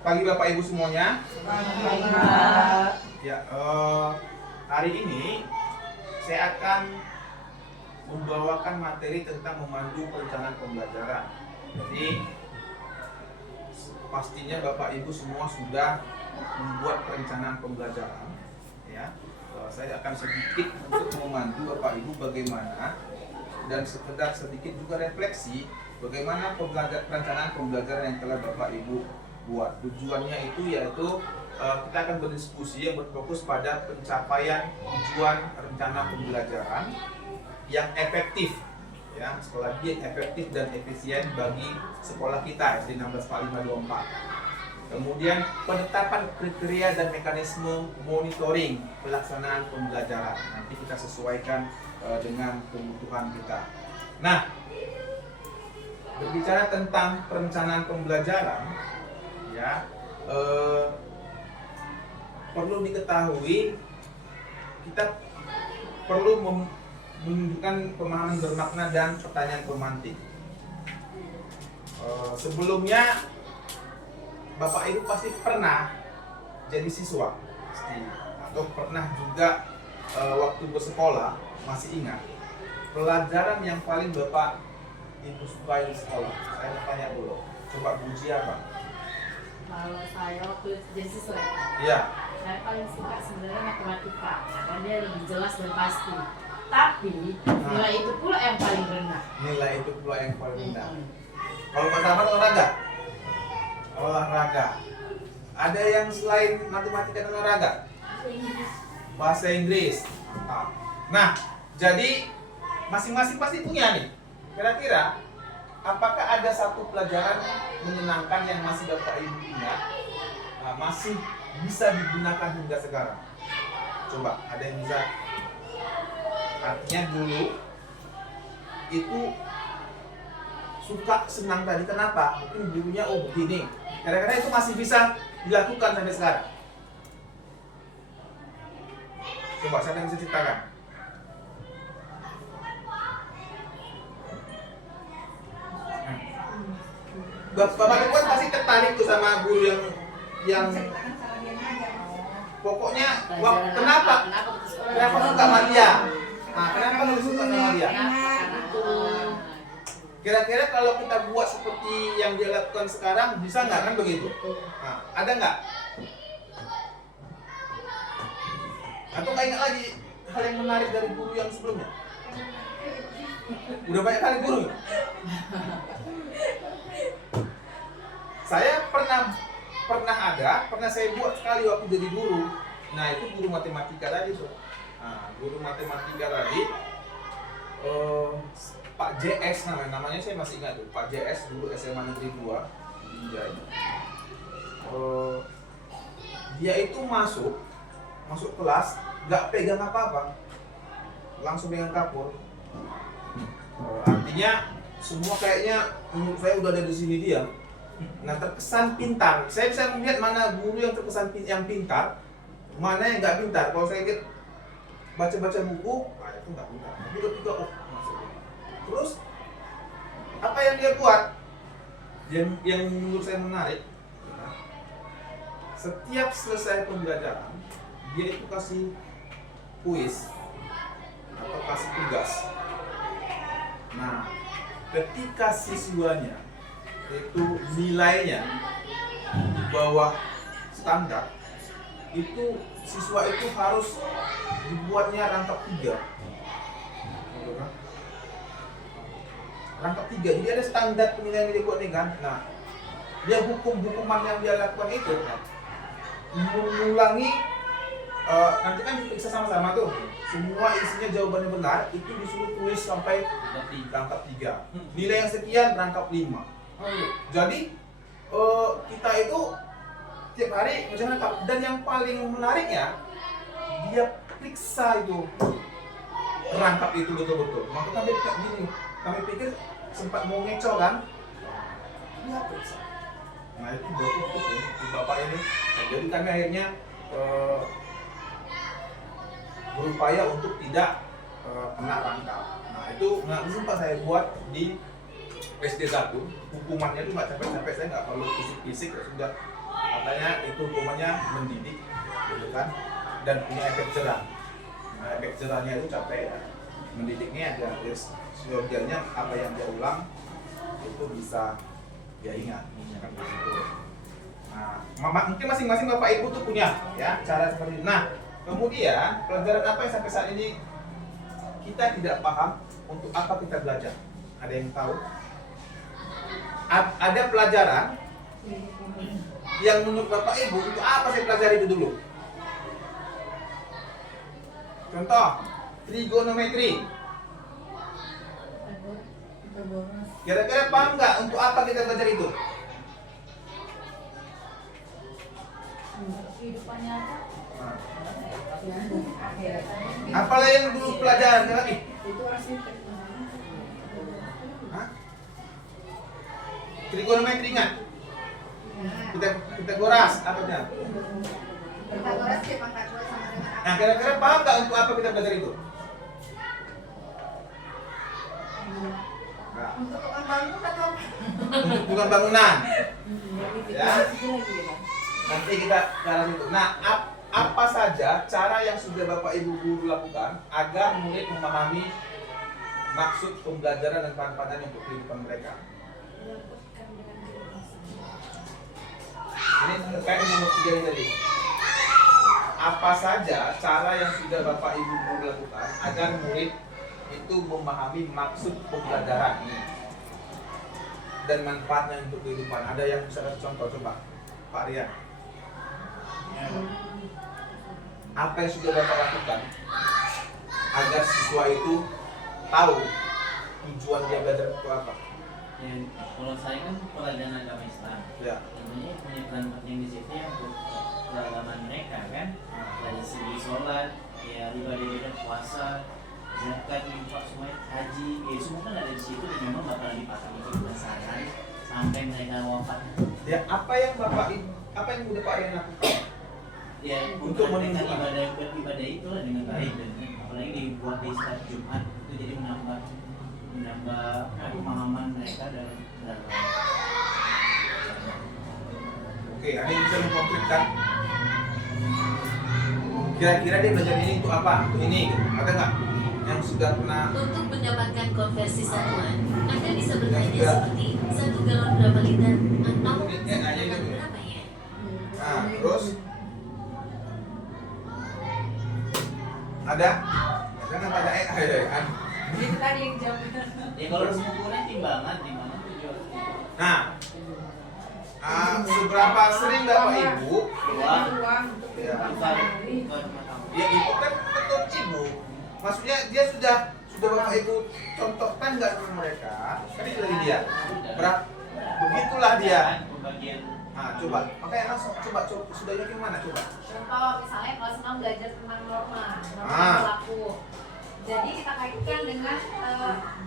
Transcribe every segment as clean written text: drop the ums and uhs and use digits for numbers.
Pagi Bapak Ibu semuanya. Pagi, Pak. Ya, hari ini saya akan membawakan materi tentang memandu perencanaan pembelajaran. Jadi pastinya Bapak Ibu semua sudah membuat perencanaan pembelajaran. Ya, saya akan sedikit untuk memandu Bapak Ibu bagaimana dan sekedar sedikit juga refleksi bagaimana perencanaan pembelajaran yang telah Bapak Ibu buat. Tujuannya itu yaitu kita akan berdiskusi yang berfokus pada pencapaian tujuan rencana pembelajaran yang efektif, ya, sekali lagi yang efektif dan efisien bagi sekolah kita SD 164524. Kemudian penetapan kriteria dan mekanisme monitoring pelaksanaan pembelajaran. Nanti kita sesuaikan dengan kebutuhan kita. Nah, berbicara tentang perencanaan pembelajaran, ya, perlu diketahui kita perlu menunjukkan pemahaman bermakna dan pertanyaan pemantik. Sebelumnya Bapak Ibu pasti pernah jadi siswa, pasti, atau pernah juga waktu bersekolah. Masih ingat pelajaran yang paling Bapak Ibu sukai di sekolah? Saya mau tanya dulu, coba uji apa? Kalau saya waktu jadi siswa, Iya. saya paling suka sebenarnya matematika, karena dia lebih jelas dan pasti. Tapi nilai itu pula yang paling rendah. Nilai itu pula yang paling rendah. Kalau Pak Sahabat olahraga? Olahraga. Ada yang selain matematika dan olahraga? Bahasa Inggris. Mantap. Nah, jadi masing-masing pasti punya nih. Kira-kira apakah ada satu pelajaran menyenangkan yang masih Bapak Ibu ingat, masih bisa digunakan hingga sekarang? Coba, ada yang bisa? Artinya dulu itu suka senang tadi, kenapa? Mungkin gurunya begini. Kira-kira itu masih bisa dilakukan sampai sekarang? Coba, siapa yang bisa ceritakan? Bapak Ibu kan pasti tertarik tuh sama guru yang pokoknya kenapa suka sama dia? Nah, kenapa lu suka sama dia? Kira-kira kalau kita buat seperti yang dia lakukan sekarang bisa nggak, kan begitu? Nah, ada nggak? Atau nggak ingat lagi hal yang menarik dari guru yang sebelumnya? Udah banyak kali guru. Saya pernah saya buat sekali waktu jadi guru. Nah, itu guru matematika tadi tuh. Nah, guru matematika tadi Pak JS namanya saya masih ingat tuh. Pak JS, guru SMA Negeri 2 di Binjai. Dia itu masuk kelas nggak pegang apa-apa, langsung pegang kapur. Artinya semua kayaknya menurut saya udah ada di sini dia. Nah, terkesan pintar. Saya bisa melihat mana guru yang terkesan yang pintar, mana yang nggak pintar. Kalau saya lihat baca-baca buku, itu nggak pintar. Tapi ketika masuk. Terus apa yang dia buat? Yang menurut saya menarik, setiap selesai pembelajaran, dia itu kasih kuis atau kasih tugas. Nah, ketika siswanya itu nilainya di bawah standar, itu siswa itu harus dibuatnya rangkap 3. Rangkap 3, jadi ada standar penilaian yang dia buat nih kan. Nah, dia hukuman yang dia lakukan itu mengulangi, nanti kan diperiksa sama-sama tuh. Semua isinya jawabannya benar, itu disuruh tulis sampai rangkap 3. Nilai yang sekian rangkap 5. Jadi kita itu tiap hari misalnya lengkap. Dan yang paling menariknya, dia periksa itu rangkap itu betul-betul. Maka kami pikir sempat mau ngeco kan, dia periksa. Nah, itu betul-betul di Bapak ini. Nah, jadi kami akhirnya berupaya untuk tidak kena rangkap. Nah, itu sempat saya buat di SD 1. Hukumannya itu nggak capek-capek, saya nggak perlu fisik-fisik, ya sudah katanya itu hukumannya mendidik, gitu kan, dan punya efek jerah. Nah, efek jerahnya itu capek ya. Mendidiknya agar biarnya apa yang dia ulang itu bisa dia ingat, kan begitu. Nah, mungkin masing-masing bapak ibu tuh punya ya cara seperti itu. Nah, kemudian pelajaran apa yang sampai saat ini kita tidak paham untuk apa kita belajar? Ada yang tahu? Ada pelajaran yang menurut bapak ibu untuk apa saya pelajari itu dulu? Contoh, trigonometri. Kira-kira paham nggak untuk apa kita belajar itu? Kehidupannya apa? Nah, Akhirat. apalah yang dulu pelajaran lagi? Itu arsitek. Hah? Trigonometri ingat? Kita goras apa dia? Pitagoras ya, Pitagoras sama dengan Nah, kira-kira paham nggak untuk apa kita belajar itu? Nggak. untuk tukang bambu atau Untuk bukan bangunan. Ya. Nanti kita ke arah situ. Nah, apa saja cara yang sudah Bapak Ibu guru lakukan agar murid memahami maksud pembelajaran dan manfaatnya untuk kehidupan mereka? Ini terkait dengan nomor 3 ini tadi. Apa saja cara yang sudah Bapak Ibu guru lakukan agar murid itu memahami maksud pembelajaran ini dan manfaatnya untuk kehidupan? Ada yang bisa kasih contoh? Coba Pak Rian. Apa yang sudah Bapak lakukan agar siswa itu tahu tujuan dia belajar itu apa? Ya, kalau saya kan pelajaran agama Islam, Ya. ini punya peran penting di situ ya untuk keagamaan mereka kan, dari segi sholat, ya ibadah puasa, zakat, infak, semua haji, ya semua kan ada di situ dan memang bakal dipakai kehidupan sehari sampai mereka wafat. Ya, apa yang udah Pak Rian lakukan? Ya Untuk mempraktikkan menunjukkan. ibadah itulah dengan baik dan apalagi dibuat di setiap Jumat itu jadi menambah pemahaman mereka dalam Oke, ada yang bisa mengkonkretkan? Kira-kira dia belajar ini untuk apa? Untuk ini, gitu. Ada nggak yang sudah pernah? Untuk mendapatkan konversi satuan, Anda bisa Ya, bertanya sudah. seperti 1 galon berapa liter atau Ya, nanya itu. berapa ya? Nah, terus ada? Jangan pada kan? Itu tadi yang jawab. ya kalau mengukurnya timbangan tujuan Nah, seberapa sering Bapak Ibu? Uang untuk Ya. bukan rumah tangga. Ya itu kan betul Ibu. Maksudnya dia sudah Bapak Ibu contohkan nggak sama mereka? Tadi dari dia. Begitulah dia. Pembagian Nah, coba. Makanya langsung coba sudah yakin mana coba? contoh misalnya kelas 6 belajar tentang norma Ah. berlaku. Jadi kita kaitkan dengan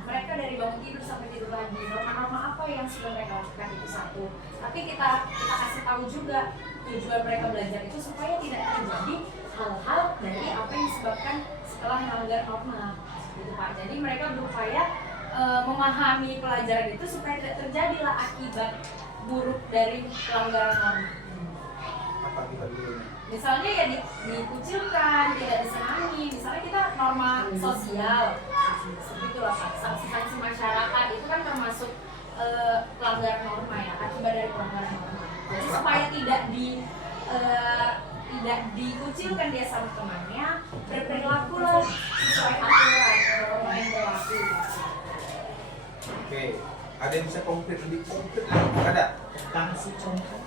mereka dari bangun tidur sampai tidur lagi. Norma-norma apa yang sudah mereka lakukan itu satu. Tapi kita kasih tahu juga tujuan mereka belajar itu supaya tidak terjadi hal-hal dari apa yang disebabkan setelah melanggar norma. Gitu Pak. Jadi mereka berupaya memahami pelajaran itu supaya tidak terjadilah akibat buruk dari pelanggaran norma. Apa kita dulu? Misalnya ya dikucilkan, tidak disenangi. Misalnya kita norma sosial, seperti itulah Pak. Sanksi-sanksi masyarakat itu kan termasuk pelanggaran norma ya, akibat dari pelanggaran norma. Jadi supaya tidak dikucilkan dia sama temannya, berperilakulah sesuai aturan norma yang berlaku. Oke. Ada yang bisa lebih konkret lagi? Ada? kasih contoh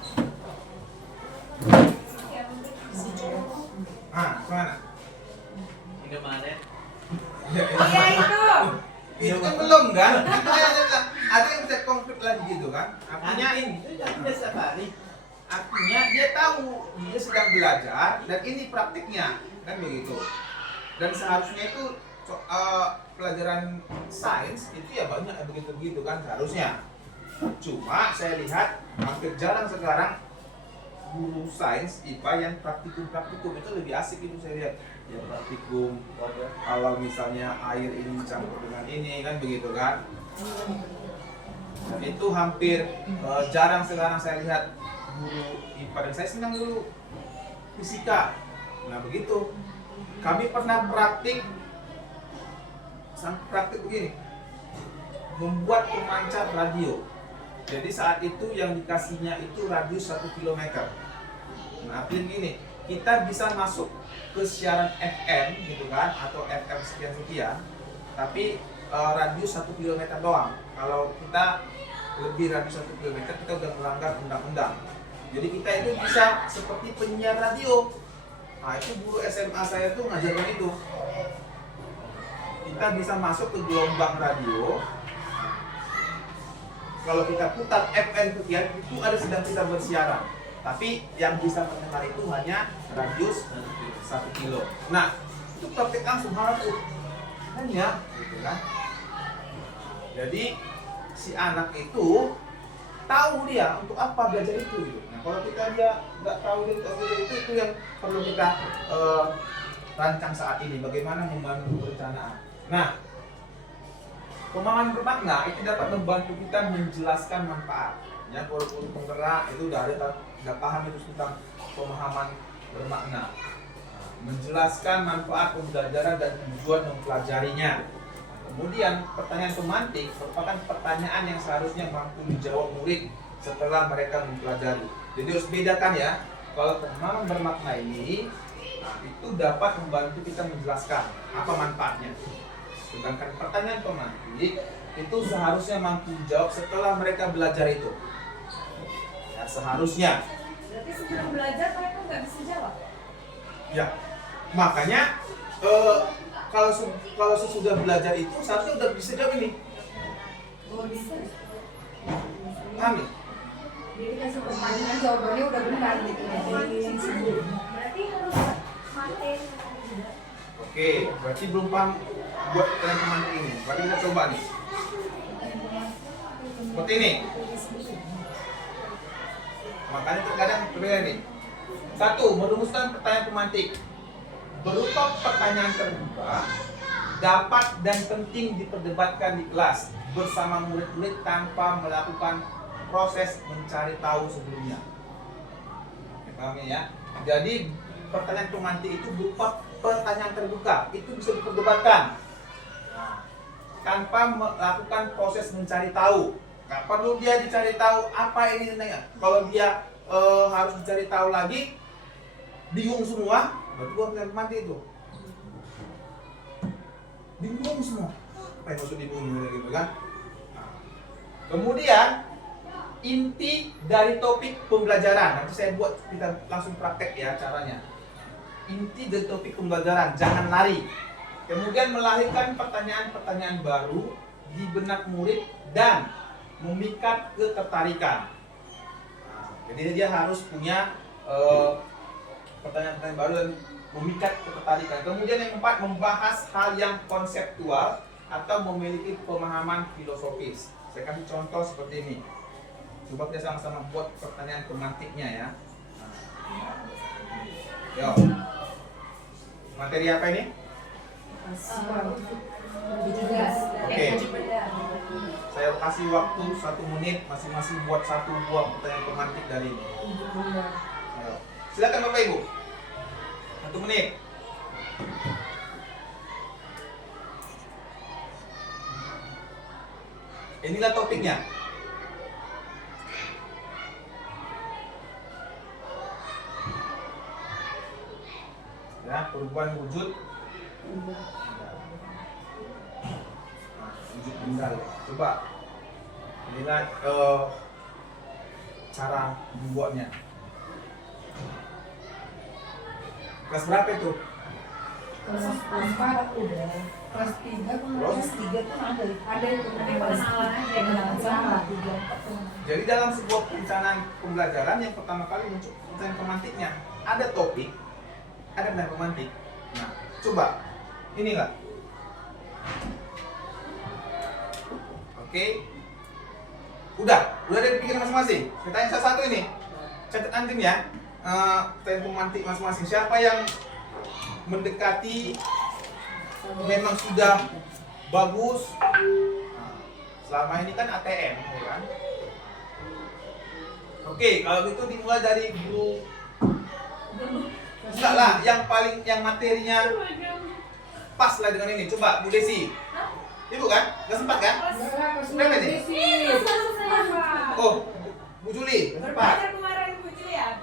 Mana? Indomaret. Iya itu. Itu kan belum kan? Itu ada yang bisa konkret lagi gitu kan? Artinya itu jangan biasa hari. artinya dia tahu dia sedang belajar dan ini praktiknya kan begitu. Dan seharusnya itu pelajaran sains itu ya banyak begitu kan seharusnya. Cuma saya lihat hampir jarang sekarang guru sains IPA yang praktikum itu lebih asik itu saya lihat. Ya praktikum kalau misalnya air ini campur dengan ini kan begitu kan. Dan itu hampir jarang sekarang saya lihat guru IPA dan saya senang dulu fisika. Nah begitu, kami pernah praktik begini, membuat pemancar radio. Jadi saat itu yang dikasihnya itu radius 1 km. Nah artinya gini, kita bisa masuk ke siaran FM gitu kan, atau FM sekian-sekian, tapi radius 1 km doang. Kalau kita lebih radius 1 km, kita udah melanggar undang-undang. Jadi kita itu bisa seperti penyiar radio. Nah itu guru SMA saya tuh ngajarin itu. Kita bisa masuk ke gelombang radio. Kalau kita putar FM sekian, itu ada sedang kita bersiaran. Tapi yang bisa mendengar itu hanya radius 1 kilo. Nah, itu praktek langsung harus hanya, gitu kan? Jadi si anak itu tahu dia untuk apa belajar itu. Gitu. Nah, kalau dia nggak tahu dia untuk belajar itu yang perlu kita rancang saat ini. Bagaimana membantu perencanaan. Nah, pemahaman bermakna itu dapat membantu kita menjelaskan manfaat. Ya, kurikulum penggerak itu udah paham itu tentang pemahaman bermakna. Menjelaskan manfaat pembelajaran dan tujuan mempelajarinya. Kemudian pertanyaan pemantik merupakan pertanyaan yang seharusnya mampu dijawab murid setelah mereka mempelajari. Jadi harus bedakan ya. Kalau pemahaman bermakna ini itu dapat membantu kita menjelaskan apa manfaatnya. Sedangkan pertanyaan pemantik itu seharusnya mampu dijawab setelah mereka belajar itu. Ya, seharusnya. Berarti sebelum belajar mereka nggak bisa jawab? Ya, makanya kalau sesudah belajar itu seharusnya udah bisa jawab ini. Oh bisa. Paham ya? Jadi kasih pertanyaan jawabannya udah benar gitu ya. Berarti harus materi. Oke, berarti belum paham buat pertanyaan pemantik ini. Berarti kita coba nih. Seperti ini. Makanya terkadang berbeda nih. 1. Merumuskan pertanyaan pemantik berupa pertanyaan terbuka, dapat dan penting diperdebatkan di kelas bersama murid-murid tanpa melakukan proses mencari tahu sebelumnya. Paham ya? Jadi pertanyaan pemantik itu berupa pertanyaan terbuka, itu bisa diperdebatkan tanpa melakukan proses mencari tahu. Nggak perlu dia dicari tahu apa ini nanya. Kalau dia harus dicari tahu lagi, bingung semua, berarti gua pertanyaan pemantik itu. Bingung semua. Apa yang maksud bingung gitu kan? Nah, kemudian inti dari topik pembelajaran. Nanti saya buat kita langsung praktek ya caranya. Inti dari topik pembelajaran, jangan lari. Kemudian melahirkan pertanyaan-pertanyaan baru di benak murid dan memikat ketertarikan. Nah, jadi dia harus punya pertanyaan-pertanyaan baru dan memikat ketertarikan. Kemudian yang keempat, membahas hal yang konseptual atau memiliki pemahaman filosofis. Saya kasih contoh seperti ini. Coba kita sama-sama buat pertanyaan pemantiknya ya. Yo. Materi apa ini? Oke. Saya kasih waktu 1 menit masing-masing buat 1 buah pertanyaan pemantik dari ini. Ayo. Silakan Bapak Ibu. 1 menit. Inilah topiknya. Ya, perubahan wujud. Wujud benda. Coba. Inilah cara membuatnya. Kelas berapa itu? Kelas 4 udah. Kelas 3 kan ada itu. Tapi pengenalan aja, Pengenalan sama 3, 4. Jadi dalam sebuah perencanaan pembelajaran yang pertama kali muncul perencanaan pemantiknya ada topik, ada benang pemantik. Nah, coba inilah. Oke, udah ada di pikiran masing-masing. Kita tanya satu-satu ini. Catat anjing ya. Pertanyaan pemantik masing-masing. Siapa yang mendekati memang sudah bagus? Nah, selama ini kan ATM, ya kan? Oke, kalau gitu dimulai dari guru. Enggak lah, yang materinya pas lah dengan ini. Coba Bu Desi. Ibu kan? Gak sempat kan? Kenapa nih? Oh, Bu Juli, gak sempat. Kemarin Bu Julian.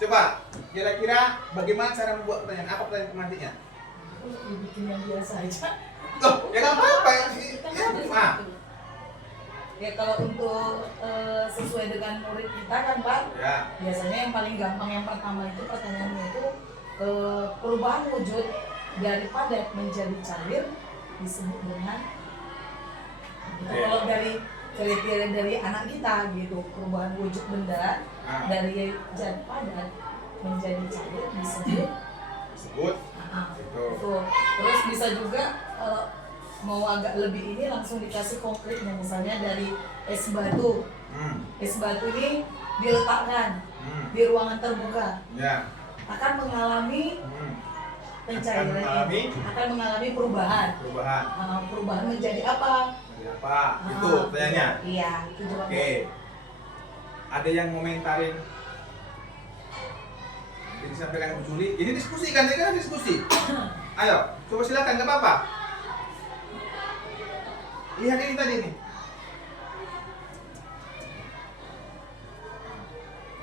Coba, kira-kira bagaimana cara membuat pertanyaan? Apa pertanyaan pemantiknya? Bikin yang biasa aja. Loh, ya nggak apa-apa. Nah, Ya kalau untuk sesuai dengan murid kita kan Pak, ya. biasanya yang paling gampang yang pertama itu pertanyaannya itu perubahan wujud dari padat menjadi cair disebut dengan kalau dari kriteria dari anak kita gitu, perubahan wujud benda dari zat padat menjadi cair disebut Sebut. itu. Terus bisa juga mau agak lebih ini langsung dikasih konkretnya, misalnya dari es batu. Es batu ini diletakkan di ruangan terbuka, Ya. akan mengalami pencairan, akan mengalami perubahan. Perubahan menjadi apa? Jadi apa? Itu pertanyaannya. Iya, itu jawabnya. Oke. Ada yang komentarin? Ini disampaikan Bu Juli. Ini diskusi kan? Ini kan diskusi. Ayo, coba silakan, nggak apa-apa. Lihat ini tadi nih.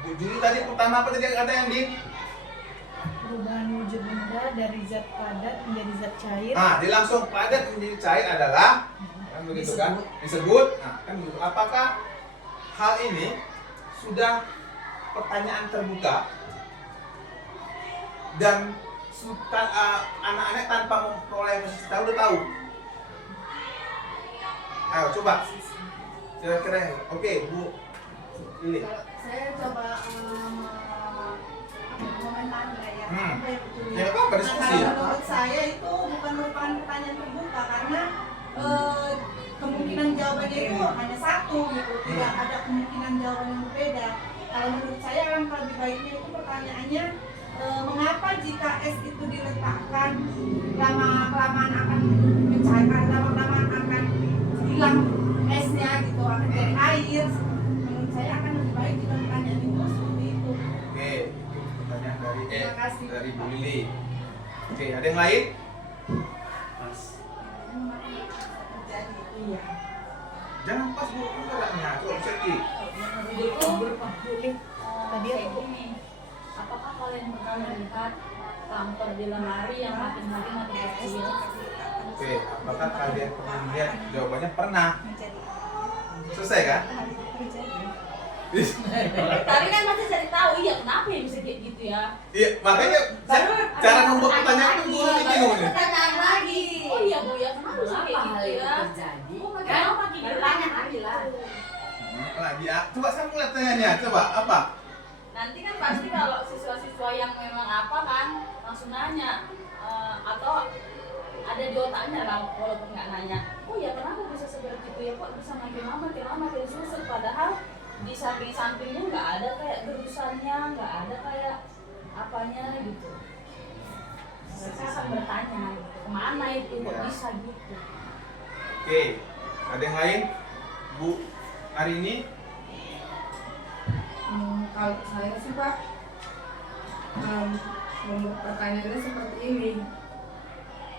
Bu Juli tadi pertama apa tadi kata yang Din? Perubahan wujud benda dari zat padat menjadi zat cair. Dia langsung padat menjadi cair adalah kan begitu kan? Disebut. Nah, kan begitu. Apakah hal ini sudah pertanyaan terbuka dan anak-anak tanpa memperoleh posisi tahu udah tahu? Ayo coba. Kira-kira yang oke, Bu Lili. Kalau saya coba komentari lah ya. Apa yang betul Ya apa-apa diskusi. Kalau menurut saya itu bukan merupakan pertanyaan terbuka karena kemungkinan jawabannya itu hanya satu gitu, tidak ada kemungkinan jawaban yang berbeda. Kalau menurut saya langkah lebih baiknya itu pertanyaannya mengapa jika es itu diletakkan lama-kelamaan akan mencairkan, lama-kelamaan akan hilang esnya gitu, akan jadi air. Menurut saya akan lebih baik jika pertanyaan itu seperti itu. Oke, itu pertanyaan dari Terima kasih. dari Bu Lili. Oke, ada yang lain? Pas. Iya. Jangan pas Bu geraknya, coba Seti. Tadi Kayak gini, apakah kalian pernah melihat lamper di lemari yang makin hari makin kecil? Oke, apakah kalian pernah lihat? Jawabannya pernah. Selesai kan? Tapi kan masih cari tahu, iya kenapa ya bisa kayak gitu ya? Iya, makanya cara membuat pertanyaan itu gue lagi bingung nih. Pertanyaan lagi. Oh iya Bu ya, kenapa bisa kayak Kenapa hal gitu itu ya? terjadi? Oh, Kan? kenapa gitu? Baru tanya lagi lah. Lagi ya. Coba sambung lihat pertanyaannya. Coba apa? Nanti kan pasti kalau siswa-siswa yang memang apa kan langsung nanya atau ada di otaknya lah walaupun nggak nanya. Oh ya kenapa bisa seperti itu ya, kok bisa makin lama makin susut, padahal di samping-sampingnya nggak ada kayak gerusannya, nggak ada kayak apanya gitu. Mereka akan bertanya gitu, kemana itu kok Ya. bisa gitu. Oke, ada yang lain? Bu, hari ini? Kalau saya sih Pak, membuat pertanyaannya seperti ini.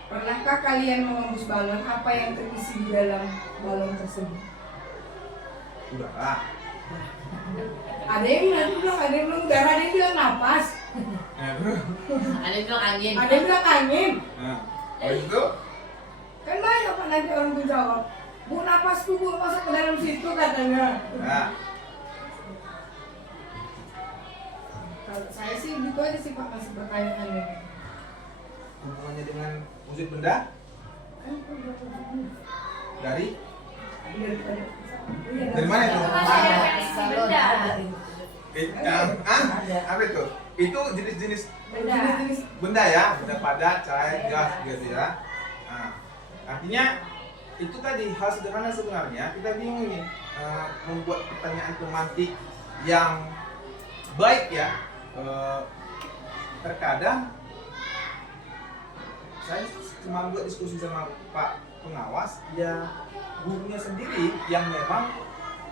Pernahkah kalian mengembus balon? Apa yang terisi di dalam balon tersebut? Udah lah. Ada yang bilang, ada yang bilang udara, ada yang bilang napas, Ada yang bilang angin. ada yang bilang angin. Nah, habis itu? Kan banyak Pak nanti orang tuh jawab, Bu napas tuh Bu masuk ke dalam situ katanya. Nah, Kalau saya sih gitu aja sih Pak masih pertanyaannya. hubungannya dengan wujud benda? Kan udah Dari? daripada Dari mana itu? Definisi benda. Apa itu? Itu jenis-jenis Benda. jenis-jenis benda ya, benda padat, cair, gas gitu ya. Nah, artinya itu tadi hal sederhana sebenarnya kita bingung ini membuat pertanyaan pemantik yang baik ya. Terkadang saya cuma buat diskusi sama Pak pengawas ya, gurunya sendiri yang memang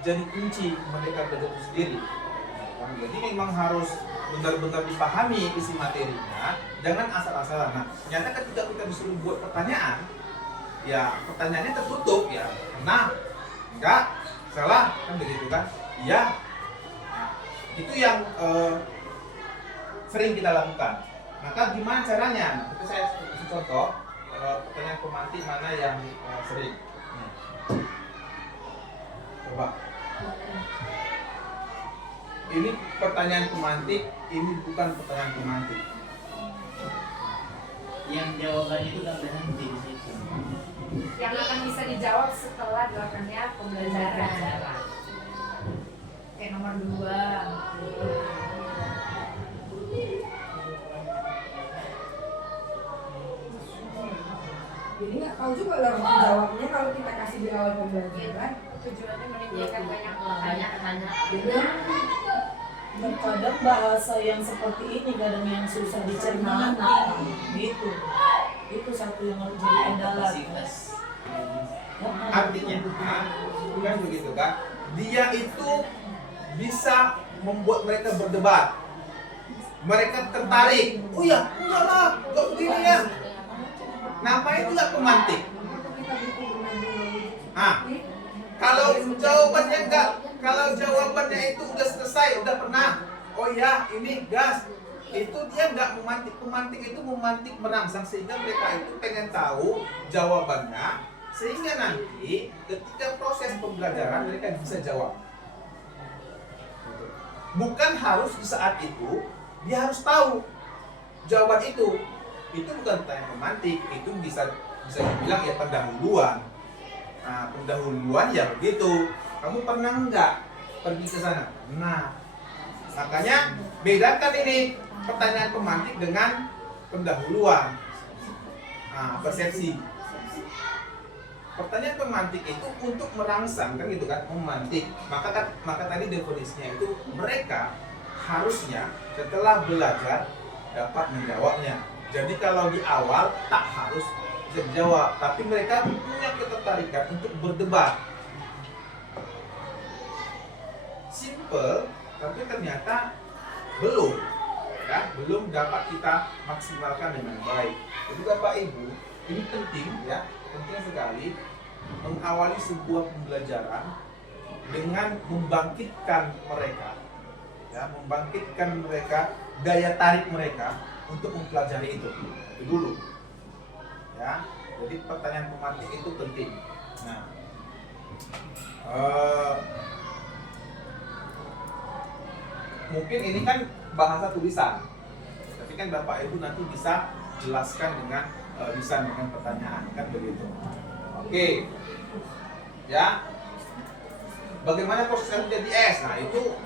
jadi kunci mereka belajar itu sendiri. Jadi memang harus benar-benar dipahami isi materinya, jangan asal-asalan. Nah, ternyata ketika kita disuruh buat pertanyaan, ya pertanyaannya tertutup ya. Nah, enggak, salah, kan begitu kan? Iya. Nah, itu yang sering kita lakukan. Maka gimana caranya? Nah, itu saya kasih contoh pertanyaan pemantik mana yang sering. Nih. Coba. Ini pertanyaan pemantik, ini bukan pertanyaan pemantik. Yang jawabannya itu udah berhenti di situ. Yang akan bisa dijawab setelah dilakukannya pembelajaran. Kayak nomor 2. Jadi nggak tahu juga lah jawabnya kalau kita kasih di awal pembelajaran. Tujuannya menyediakan banyak pertanyaan. Terkadang bahasa yang seperti ini kadang yang susah dicermati gitu. Itu satu yang harus jadi kendala. Kapasitas. Artinya, kan begitu kan? Dia itu bisa membuat mereka berdebat. Mereka tertarik. Oh ya, enggak lah, enggak begini ya. Nama itulah pemantik. Kalau jawabannya enggak, kalau jawabannya itu udah selesai, udah pernah. Oh ya, ini gas. Itu dia enggak memantik. Pemantik itu memantik merangsang sehingga mereka itu pengen tahu jawabannya, sehingga nanti ketika proses pembelajaran mereka bisa jawab. Bukan harus di saat itu dia harus tahu jawaban itu. Itu bukan pertanyaan pemantik, itu bisa dibilang ya pendahuluan. Nah, pendahuluan ya begitu. Kamu pernah enggak pergi ke sana? Nah, makanya bedakan ini pertanyaan pemantik dengan pendahuluan. Nah, persepsi. Pertanyaan pemantik itu untuk merangsang, kan gitu kan, memantik. Maka tadi definisinya itu mereka harusnya setelah belajar dapat menjawabnya. Jadi kalau di awal tak harus bisa dijawab, tapi mereka punya ketertarikan untuk berdebat. Simple, tapi ternyata belum dapat kita maksimalkan dengan baik. Jadi Bapak Ibu, ini penting ya, penting sekali mengawali sebuah pembelajaran dengan membangkitkan mereka, daya tarik mereka untuk mempelajari itu dulu. Ya, jadi pertanyaan pemantik itu penting. Nah, mungkin ini kan bahasa tulisan, tapi kan Bapak Ibu nanti bisa jelaskan dengan lisan dengan pertanyaan, kan begitu. Oke, ya. Bagaimana proses menjadi es? Nah, itu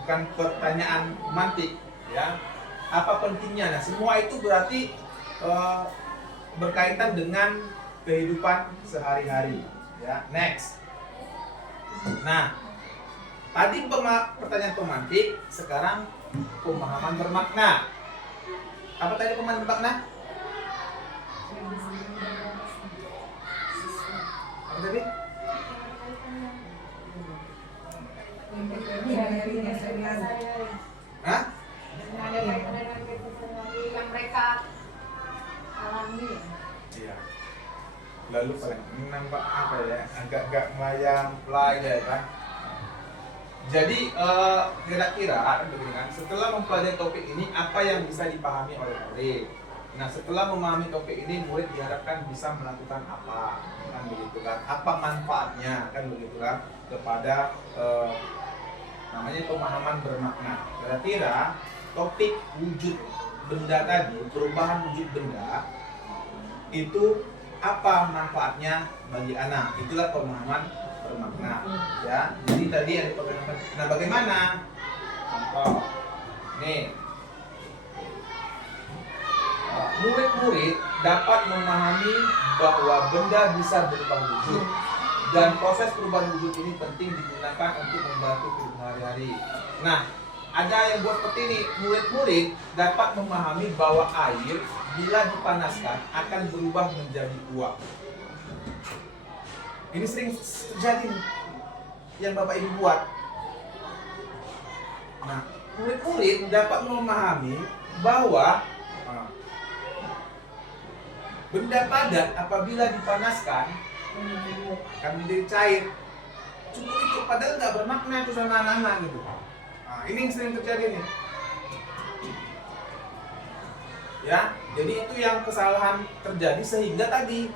bukan pertanyaan pemantik, ya. Apa pentingnya? Nah, semua itu berarti berkaitan dengan kehidupan sehari-hari. Ya, next. Nah, tadi pertanyaan pemantik, sekarang pemahaman bermakna. Apa tadi pemahaman bermakna? Apa tadi? Hah? Yang mereka alami. Iya. Lalu paling nampak apa ya? Agak melayang play ya kan. Jadi kira-kira setelah mempelajari topik ini apa yang bisa dipahami oleh murid? Nah, setelah memahami topik ini murid diharapkan bisa melakukan apa? Kan begitu kan? Apa manfaatnya? Kan begitu kan? Kepada namanya pemahaman bermakna. Kira-kira topik wujud benda tadi, perubahan wujud benda itu apa manfaatnya bagi anak? Itulah pemahaman bermakna, ya. Jadi tadi ada pemahaman. Nah, bagaimana? Contoh, nih, murid-murid dapat memahami bahwa benda bisa berubah wujud dan proses perubahan wujud ini penting digunakan untuk membantu kehidupan sehari-hari. Nah, ada yang buat seperti ini, murid-murid dapat memahami bahwa air bila dipanaskan akan berubah menjadi uap. Ini sering terjadi. yang Bapak Ibu buat. Nah, murid-murid dapat memahami bahwa benda padat apabila dipanaskan akan menjadi cair. Cukup itu, padahal nggak bermakna itu sama anak-anak gitu. Nah, ini yang sering terjadi nih. Ya, jadi itu yang kesalahan terjadi sehingga tadi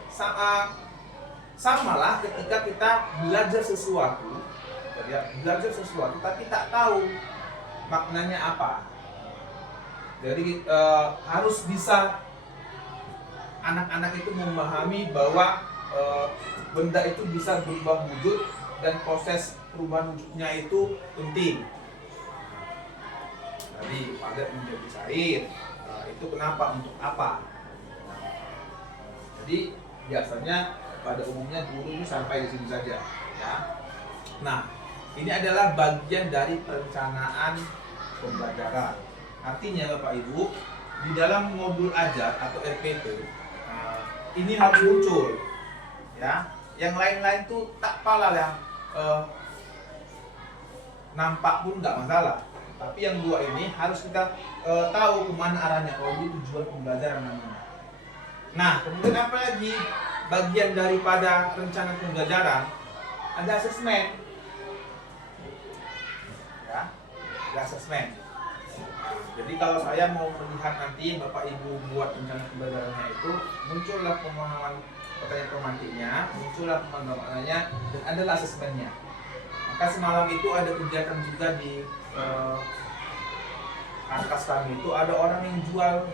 samalah ketika kita belajar sesuatu, ya, belajar sesuatu tapi tak tahu maknanya apa. Jadi harus bisa anak-anak itu memahami bahwa benda itu bisa berubah wujud dan proses perubahan wujudnya itu penting. Jadi padat menjadi cair. Itu kenapa, untuk apa? Jadi biasanya pada umumnya guru ini sampai di sini saja, ya. Nah, ini adalah bagian dari perencanaan pembelajaran. Artinya Bapak Ibu, di dalam modul ajar atau RPP ini harus muncul, ya. Yang lain-lain tuh tak apalah, yang nampak pun nggak masalah. Tapi yang dua ini harus kita tahu kemana arahnya. Oh, ini tujuan pembelajaran namanya. Nah, kemudian apa lagi? Bagian daripada rencana pembelajaran ada asesmen. Ya, ada asesmen. Jadi kalau saya mau melihat nanti Bapak Ibu buat rencana pembelajarannya itu, muncullah pemahaman pertanyaan pemantiknya, muncullah pemahamannya, dan adalah asesmennya. Maka semalam itu ada kegiatan juga di atas kami itu ada orang yang jual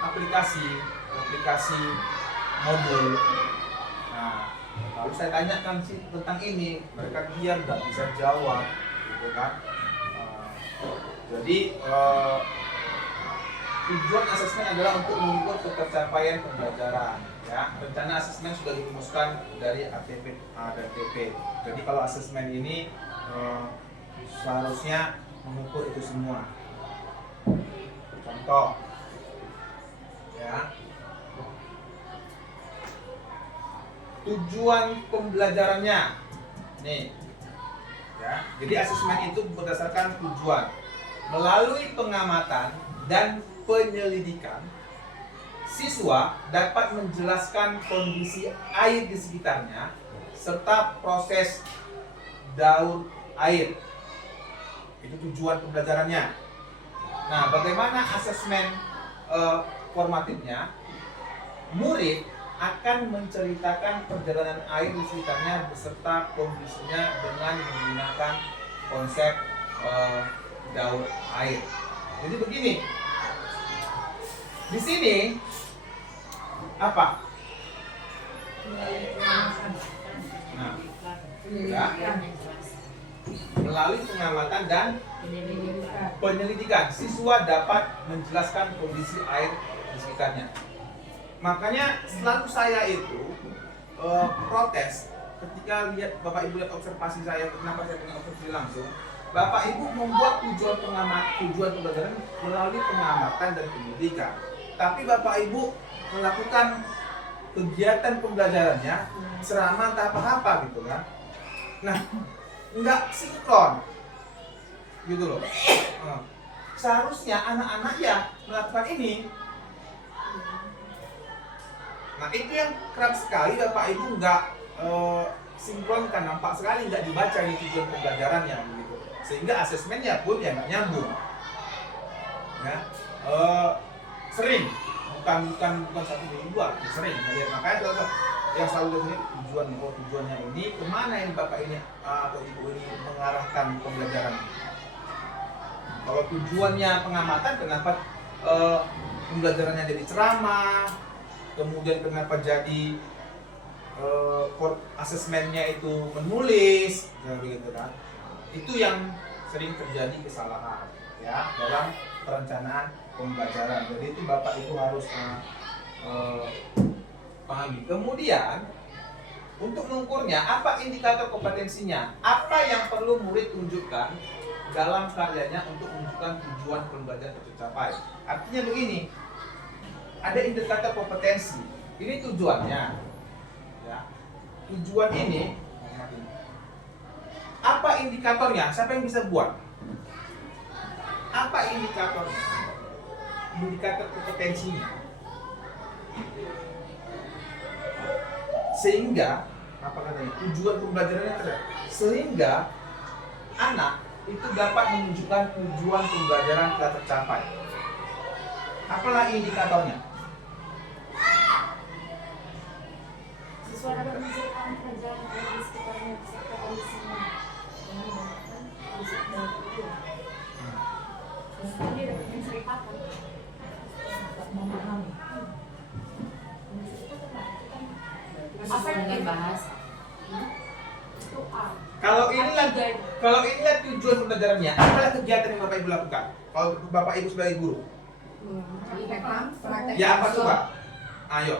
aplikasi modul. Nah, lalu saya tanyakan sih tentang ini, mereka diam, nggak bisa jawab, gitu kan. Jadi tujuan asesmen adalah untuk mengukur ketercapaian pembelajaran. Ya, rencana asesmen sudah dirumuskan dari ATP dan TP. Jadi kalau asesmen ini seharusnya mengukur itu semua. Contoh, ya, tujuan pembelajarannya, nih, ya. Jadi asesmen itu berdasarkan tujuan. Melalui pengamatan dan penyelidikan, siswa dapat menjelaskan kondisi air di sekitarnya serta proses daur air. Itu tujuan pembelajarannya. Nah, bagaimana asesmen formatifnya? Murid akan menceritakan perjalanan air di sekitarnya beserta kondisinya dengan menggunakan konsep daur air. Jadi begini, di sini apa? Nah, ya. Melalui pengamatan dan penyelidikan, siswa dapat menjelaskan kondisi air di sekitarnya. Makanya selalu saya itu protes ketika lihat Bapak Ibu lihat observasi saya, kenapa saya punya observasi langsung. Bapak Ibu membuat tujuan pembelajaran melalui pengamatan dan penyelidikan. Tapi Bapak Ibu melakukan kegiatan pembelajarannya ceramah tak apa-apa gitu kan. Nah, nggak sinkron gitu loh. Seharusnya anak-anak ya melakukan ini. Nah, itu yang kerap sekali Bapak Ibu nggak sinkronkan, nampak sekali nggak dibaca di tujuan pembelajarannya begitu. Sehingga asesmennya pun ya nggak nyambung. Ya, sering bukan satu dua, sering. Jadi, makanya contoh yang selalu disini tujuannya ini kemana yang Bapak ini atau Ibu ini mengarahkan pembelajaran. Kalau tujuannya pengamatan, kenapa pembelajarannya jadi ceramah, kemudian kenapa jadi asesmennya itu menulis, begitu kan? Itu yang sering terjadi kesalahan ya dalam perencanaan pembelajaran. Jadi itu Bapak Ibu harus pahami. Kemudian untuk mengukurnya, apa indikator kompetensinya? Apa yang perlu murid tunjukkan dalam karyanya untuk menunjukkan tujuan pembelajaran tercapai? Artinya begini, ada indikator kompetensi. Ini tujuannya. Ya. Tujuan ini Apa indikatornya? Siapa yang bisa buat? Apa indikatornya? Indikator kompetensinya. Sehingga apa katanya? Tujuan pembelajarannya ada. Sehingga anak itu dapat menunjukkan tujuan pembelajaran telah tercapai. Apalah indikatornya? Siswa dapat menunjukkan pelajaran yang di sekitarnya beserta kondisinya dengan menggunakan kondisi dalam itu. Siswa dia dapat menceritakan. Memahami. Apa yang dengan bahasa. itu A? Kalau inilah tujuan pembelajarannya, apalah kegiatan yang Bapak Ibu lakukan? Kalau Bapak Ibu sebagai guru, Praktek ya apa coba? Ayo.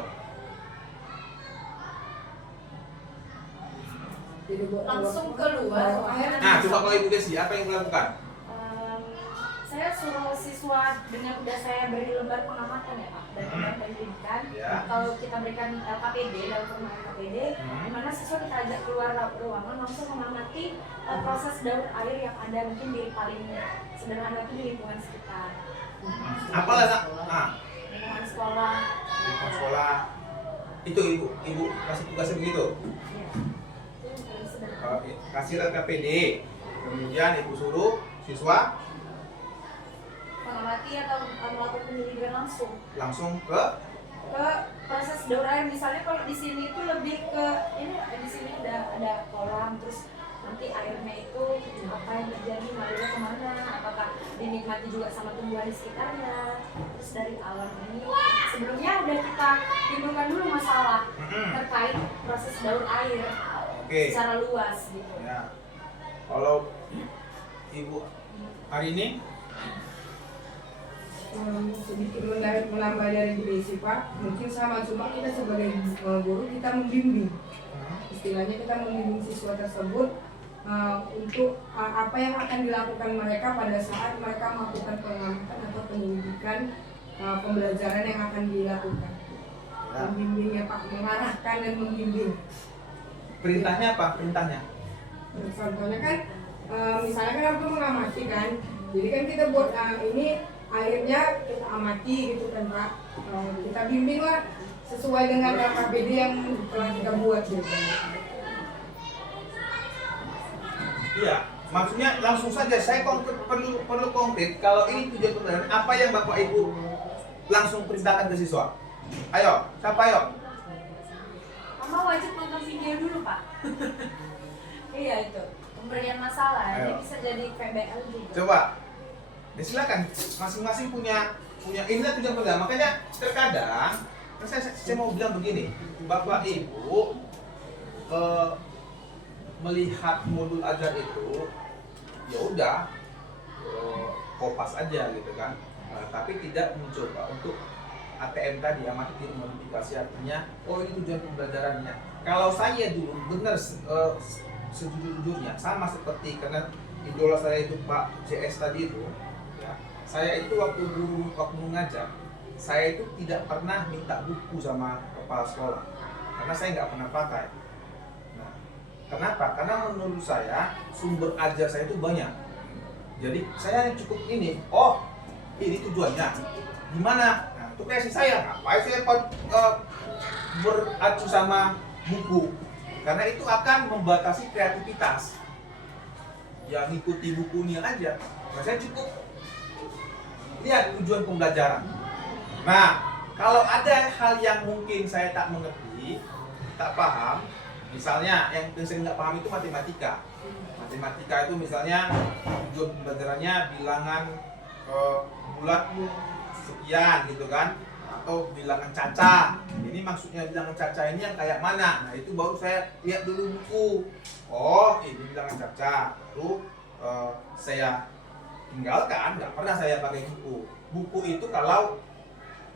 Langsung keluar. Nah, coba kalau Ibu Desi, apa yang Ibu lakukan? Saya suruh siswa dengan udah saya beri lembar pengamatan ya Pak dari lembar pendidikan. Ya. Kalau kita berikan LKPD dalam format LKPD, di mana siswa kita ajak keluar ruangan langsung mengamati proses daur air yang ada mungkin di paling sederhana itu di lingkungan sekitar. Apalah nak? Nah, Lingkungan sekolah. di sekolah itu ibu kasih tugasnya begitu. Ya. Itu yang paling sederhana. Oke, kasih LKPD, kemudian ibu suruh siswa Mengamati atau melakukan penyelidikan langsung ke ke proses daur air. Misalnya kalau di sini itu lebih ke ini di sini ada kolam, terus nanti airnya itu apa yang terjadi, mengalirnya kemana, apakah dinikmati juga sama tumbuhan di sekitarnya. Terus dari alam ini sebelumnya udah kita timbulkan dulu masalah terkait proses daur air secara luas gitu. Ya. Kalau ibu hari ini sedikit menambah dari Bu Desi Pak, mungkin sama, cuma kita sebagai guru kita membimbing, istilahnya kita membimbing siswa tersebut untuk apa yang akan dilakukan mereka pada saat mereka melakukan pengamatan atau penyelidikan pembelajaran yang akan dilakukan. Membimbingnya Pak, mengarahkan dan membimbing. perintahnya apa? Perintahnya? Contohnya kan, misalnya kan aku mengamati kan, jadi kan kita buat ini akhirnya kita amati gitu kan Pak, kita bimbing lah sesuai dengan LKPD yang telah kita buat gitu. Iya, maksudnya langsung saja saya perlu konkret. Kalau ini tujuan pembelajaran, apa yang Bapak Ibu langsung perintahkan ke siswa? Ayo, siapa ayo? Mama wajib nonton video dulu Pak. Iya itu pemberian masalah, Ayo. ini bisa jadi PBL juga. Coba. Ya silakan, masing-masing punya inilah tujuan pembelajaran. Makanya terkadang saya mau bilang begini, Bapak Ibu melihat modul ajar itu ya udah kopas aja gitu kan, tapi tidak mencoba untuk ATM tadi, amati diri modifikasi, artinya oh ini tujuan pembelajarannya. Kalau saya dulu benar sejujurnya sama seperti karena idola saya itu Pak JS tadi itu ya, saya itu waktu mengajar saya itu tidak pernah minta buku sama kepala sekolah karena saya nggak pernah pakai. Nah, kenapa? Karena menurut saya sumber ajar saya itu banyak. Jadi saya cukup ini. Oh, ini tujuannya. Gimana? Nah, itu kreasi saya. Ngapain saya beracu sama buku? Karena itu akan membatasi kreativitas. Ya ngikuti bukunya aja. Nah, saya cukup lihat tujuan pembelajaran. Nah, kalau ada hal yang mungkin saya tak mengerti, tak paham, misalnya yang sering nggak paham itu matematika. Matematika itu misalnya tujuan pembelajarannya bilangan bulat sekian gitu kan, atau bilangan caca. Ini maksudnya bilangan caca ini yang kayak mana? Nah itu baru saya lihat dulu buku. Oh ini bilangan caca. Lalu saya tinggalkan, nggak pernah saya pakai buku. Buku itu kalau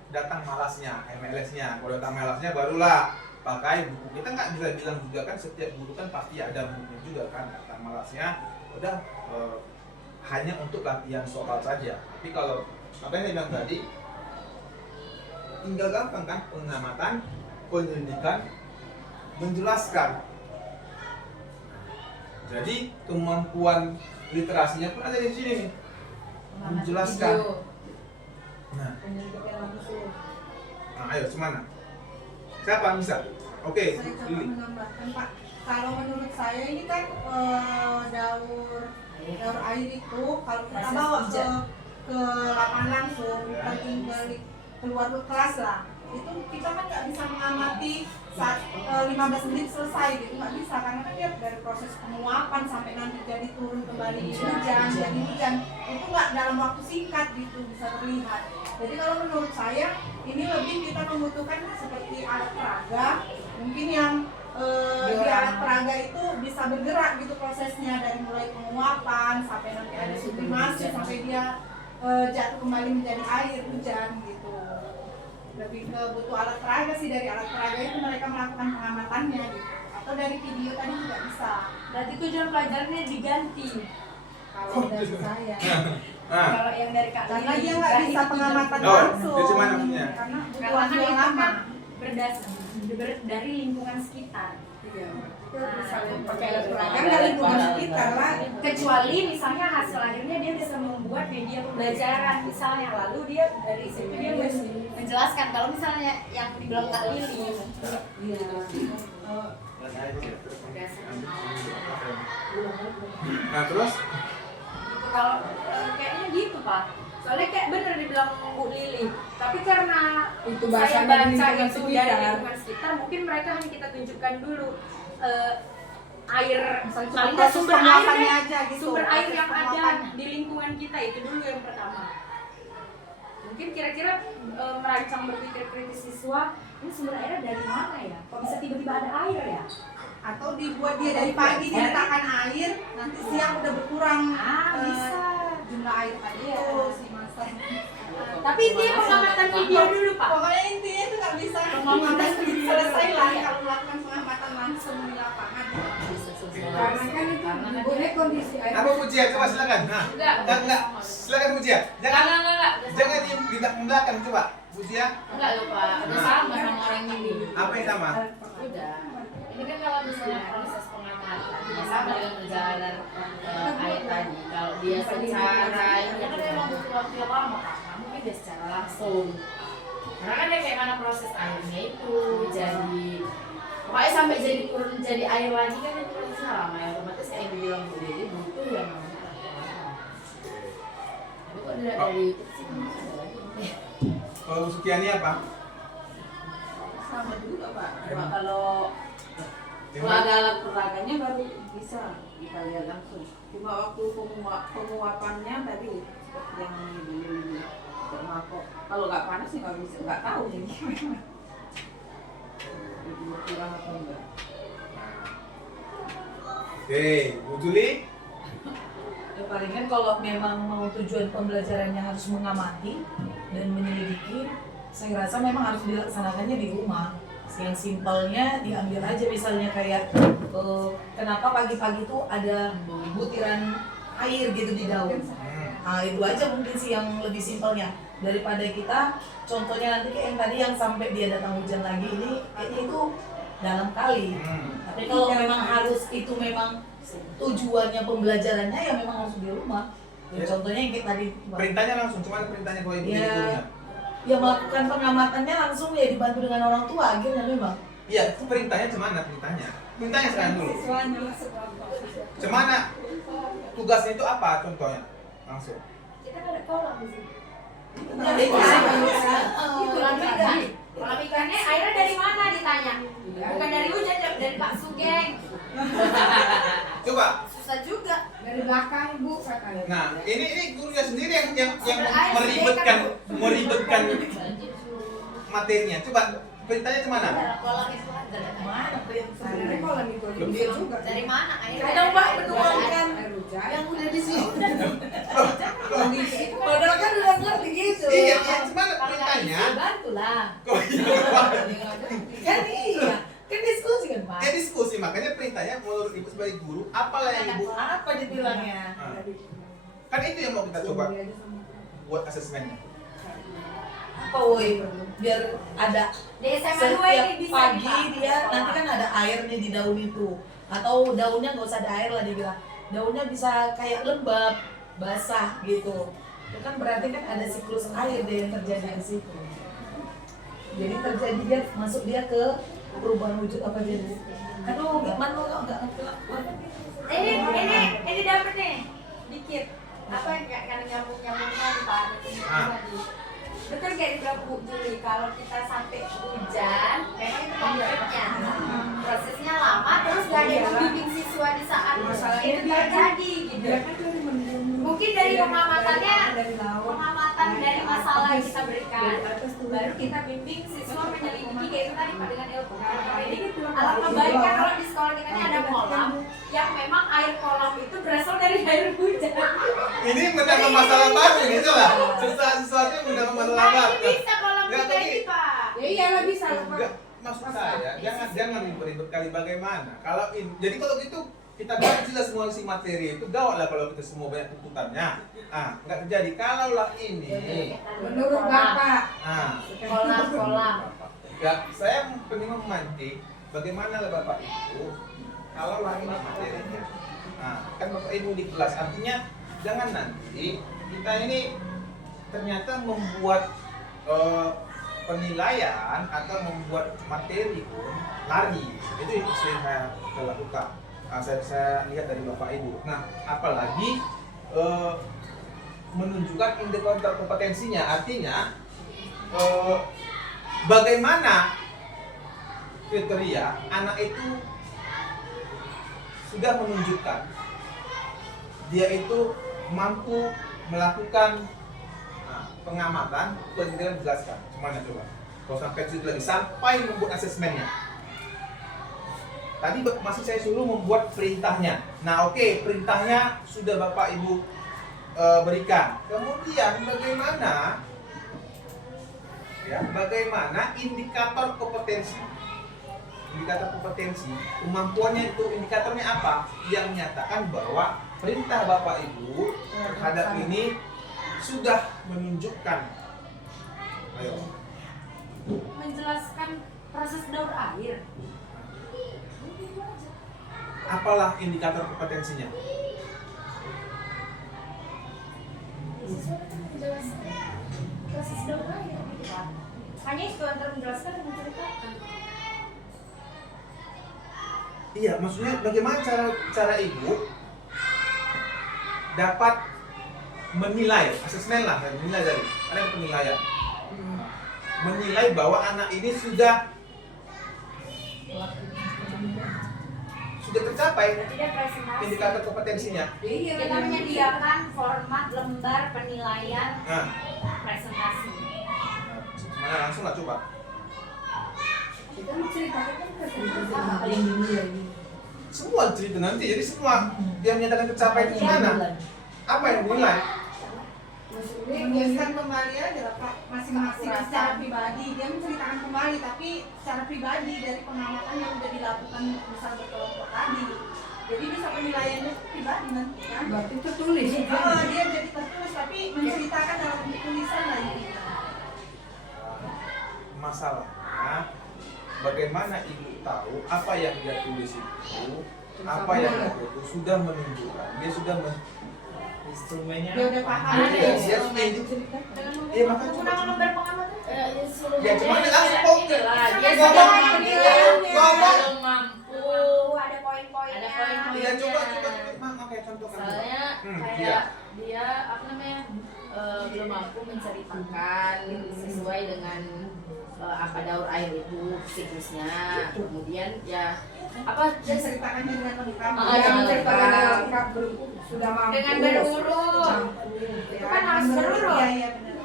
datang malasnya, MLS-nya. Kalau datang malasnya barulah pakai buku. Kita nggak bisa bilang juga kan setiap guru kan pasti ada bukunya juga kan. Datang malasnya udah hanya untuk latihan soal saja. Tapi kalau apa yang saya bilang tadi, tinggal gampang kan, pengamatan, penyelidikan, menjelaskan. Jadi kemampuan literasinya pun ada di sini nih. Menjelaskan. Nah, ayo semana? Siapa bisa? Oke, Saya coba Lili. menambahkan Pak. Kalau menurut saya ini kan daur air itu kalau kita bawa ke lapangan langsung pergi keluar ke kelas lah, itu kita kan nggak bisa mengamati saat 15 menit selesai gitu, nggak bisa karena kan dia dari proses penguapan sampai nanti jadi turun kembali hujan jadi hujan itu nggak dalam waktu singkat gitu bisa terlihat. Jadi kalau menurut saya ini lebih kita membutuhkan seperti alat peraga mungkin yang di alat peraga itu bisa bergerak gitu prosesnya dari mulai penguapan sampai nanti ada sublimasi sampai dia jatuh kembali menjadi air hujan gitu. Lebih ke butuh alat peraga sih, dari alat peraga itu mereka melakukan pengamatannya gitu. Atau dari video tadi juga bisa. Berarti tujuan pelajarannya diganti. Kalau dari saya. Kalau yang dari Kak Karena Lili, dia nggak berarti bisa tujuan pengamatan Oh, langsung. itu gimana maksudnya? Karena butuh Karena waktu kan yang itu lama. kan dari lingkungan sekitar. Iya. Nah, Pakai alat peraga nggak lingkungan sekitar lah. kecuali misalnya hasil akhirnya dia bisa membuat media pembelajaran misalnya, lalu dia dari situ dia menjelaskan. Kalau misalnya yang dibilang Kak Lili, Iya. Nah, terus gitu. Kalau kayaknya gitu Pak, soalnya kayak bener dibilang Bu Lili, tapi karena Itu saya bahasanya baca di lingkungan itu sekitar. dari lingkungan sekitar, mungkin mereka hanya kita tunjukkan dulu air, paling nggak sumber penguapannya airnya, aja gitu. sumber air Proses yang ada penguapannya. di lingkungan kita itu dulu yang pertama. Mungkin kira-kira merancang berpikir kritis siswa, ini sumber airnya dari mana ya? Kok bisa tiba-tiba ada air ya? Atau dibuat dia dari pagi diletakkan air, nanti siang udah berkurang Bisa. jumlah air tadi Iya. itu si master. Tapi intinya pengamatan video dulu Pak. Pokoknya intinya itu nggak bisa Pengamatan video. selesai lah kalau melakukan pengamatan langsung di lapangan. Karena kan itu boleh kondisi air. apa Pujia? Coba silakan. Nah, enggak. Silakan Pujia. Jangan jangan di belakang coba. Pujia. Enggak lupa, udah sama sama orang ini. Apa yang sama? Udah. Ini kan kalau misalnya proses pengamatan, ya sama dengan perjalanan air tadi. Kalau dia secara ini kan memang butuh waktu yang lama, Kak. Nggak mungkin dia secara langsung. Karena kan dia kayak mana proses airnya itu jadi pokoknya sampai jadi turun jadi air lagi kan itu prosesnya lama ya, otomatis kayak yang dibilang Bu Deli butuh yang namanya pengamatan. Tapi kok dilihat dari itu sih ada lagi. Kalau Bu Sukiani apa? Sama juga Pak, cuma kalau Gimana? ada alat peraganya baru bisa kita lihat langsung. Cuma waktu penguapannya tadi seperti yang dulu termakok. Kalau nggak panas sih nggak bisa, nggak tahu jadi kurang atau enggak. Oke, Bu Juli. Ya palingan kalau memang mau tujuan pembelajarannya harus mengamati dan menyelidiki, saya rasa memang harus dilaksanakannya di rumah. Yang simpelnya diambil aja misalnya kayak kenapa pagi-pagi tuh ada butiran air gitu di daun. Nah itu aja mungkin sih yang lebih simpelnya, daripada kita contohnya nanti kayak yang tadi yang sampai dia datang hujan lagi, ini kayaknya itu dalam kali. Tapi kalau memang harus itu memang tujuannya pembelajarannya ya memang harus di rumah. Ya, contohnya yang kayak tadi Perintahnya langsung, cuma perintahnya kalau ibu Ya. gurunya. ya melakukan pengamatannya langsung ya dibantu dengan orang tua akhirnya memang. Iya, itu perintahnya cemana perintahnya? Perintahnya sekarang dulu. Siswanya Cemana tugasnya itu apa contohnya? Langsung. Kita kan ada kolam di sini. Ada itu Kolam ikan. Kolam ikannya airnya dari mana ditanya? Bukan dari hujan, dari Pak Sugeng. Coba. Susah juga. Dari belakang Bu katanya. Nah, ini gurunya sendiri yang Air meribetkan materinya. Coba perintahnya cemana? Kolam itu ada. mana Sebenarnya kalau itu bisa juga. Dari mana airnya? kadang Pak menuangkan Air hujan. yang udah di sini. Kondisi Padahal kan udah ngerti gitu. Iya, cemana perintahnya? Bantu lah. Kok iya? Kan iya. Kan diskusi kan Pak. Ya diskusi, makanya perintahnya menurut ibu sebagai guru, apalah yang ibu Apa dibilangnya? Nah, kan itu yang mau kita coba buat asesmennya. Apa woi? Biar ada Di SMA 2 ini setiap bisa pagi nih, Pak. dia nanti kan ada air nih di daun itu. atau daunnya nggak usah ada air lah dibilang, daunnya bisa kayak lembab, basah gitu. Itu kan berarti kan ada siklus air deh yang terjadi di situ. Jadi terjadi dia masuk dia ke perubahan wujud apa jadi. Aduh, gimana lo nggak ngerti lah. Ini dapat nih dikit apa yang nyambung-nyambungnya di Pak tadi. Betul gak dibilang Bu Juli kalau kita sampai hujan memang itu konkretnya prosesnya lama terus gak ada yang membimbing siswa di saat itu terjadi gitu. Mungkin dari pengamatan dari masalah yang kita berikan baru kita bimbing siswa menyelidiki kayak itu tadi Pak dengan ilmu. Ini alangkah baiknya kalau di sekolah kita ini ada kolam yang memang air kolam itu berasal dari air hujan. Ini menambah masalah baru gitu lah. Sesuatu yang menambah masalah baru. Ini bisa kolam kita ini Pak. Ya iyalah bisa lah Pak. Enggak, maksud saya jangan ribet-ribet kali bagaimana. Kalau jadi kalau gitu kita bahas jelas semua isi materi itu gawat lah kalau kita semua banyak tuntutannya. Nggak terjadi. Kalaulah ini Menurut Bapak. Kolam. Ya, saya pengen memantik bagaimana lah Bapak Ibu kalaulah ini materinya. Kan Bapak Ibu di kelas artinya jangan nanti kita ini ternyata membuat penilaian atau membuat materi pun lari. Itu yang saya lakukan. Saya lihat dari Bapak Ibu. Nah, apalagi menunjukkan indikator kompetensinya, artinya bagaimana kriteria anak itu sudah menunjukkan dia itu mampu melakukan pengamatan, penelitian menjelaskan. Semuanya coba. Kalau sampai situ lagi sampai membuat asesmennya. Tadi masih saya suruh membuat perintahnya. Nah, oke, perintahnya sudah Bapak Ibu berikan. Kemudian bagaimana indikator kompetensi? Indikator kompetensi, kemampuannya itu indikatornya apa? Yang menyatakan bahwa perintah Bapak Ibu terhadap ini sudah menunjukkan. Ayo. Menjelaskan proses daur air. Apalah indikator kompetensinya? Menjelaskan proses daur air. Hanya itu antara menjelaskan dan menceritakan. Iya, maksudnya bagaimana cara Ibu dapat menilai, asesmen lah, menilai dari ada penilaian. Menilai bahwa anak ini sudah tercapai indikator kompetensinya. Kita menyediakan format lembar penilaian presentasi. Mana langsung lah coba. Kita menceritakan Apa yang dinilai? Semua cerita nanti, jadi semua yang menyatakan tercapai itu mana? Apa yang dinilai? Menjelaskan kembali aja lah Pak, masing-masing secara pribadi dia menceritakan kembali, tapi secara pribadi dari pengamatan yang sudah dilakukan misal berkelompok tadi. Jadi bisa penilaiannya pribadi nanti kan? berarti tertulis. Dia jadi tertulis tapi menceritakan dalam bentuk tulisan lah ini. Masalahnya bagaimana Ibu tahu apa yang dia tulis itu, apa yang dia foto sudah menunjukkan, dia sudah instrumennya Dia udah paham. dia sudah diceritakan. Iya, makanya coba lembar pengamatan. ya cuman langsung konkret. Dia Ngomong, sudah ngomong. belum mampu. Ada poin-poinnya. Ada poin-poinnya. Iya, coba oke, contohkan. Misalnya kayak dia apa namanya belum mampu menceritakan sesuai dengan apa daur air itu siklusnya, kemudian ya apa Menceritakan dengan lengkap. Yang menceritakan dengan lengkap sudah mampu. dengan berurut. Itu kan harus berurut. Iya, benar.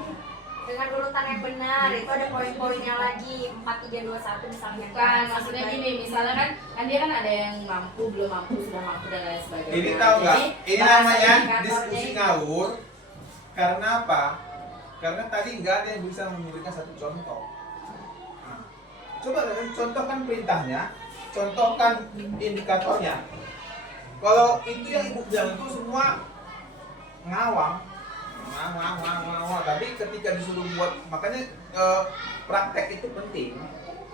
Dengan urutan yang benar, itu ada poin-poinnya lagi 4, 3, 2, 1 misalnya. kan maksudnya gini, misalnya kan dia kan ada yang mampu, belum mampu, sudah mampu dan lain sebagainya. Ini tahu nggak? Jadi, Ini bahasa namanya indikatornya diskusi itu. ngawur. Karena apa? Karena tadi nggak ada yang bisa memberikan satu contoh. Nah, coba kalian contohkan perintahnya, contohkan indikatornya. Kalau itu yang Ibu bilang itu semua ngawang. Tapi ketika disuruh buat, makanya praktek itu penting.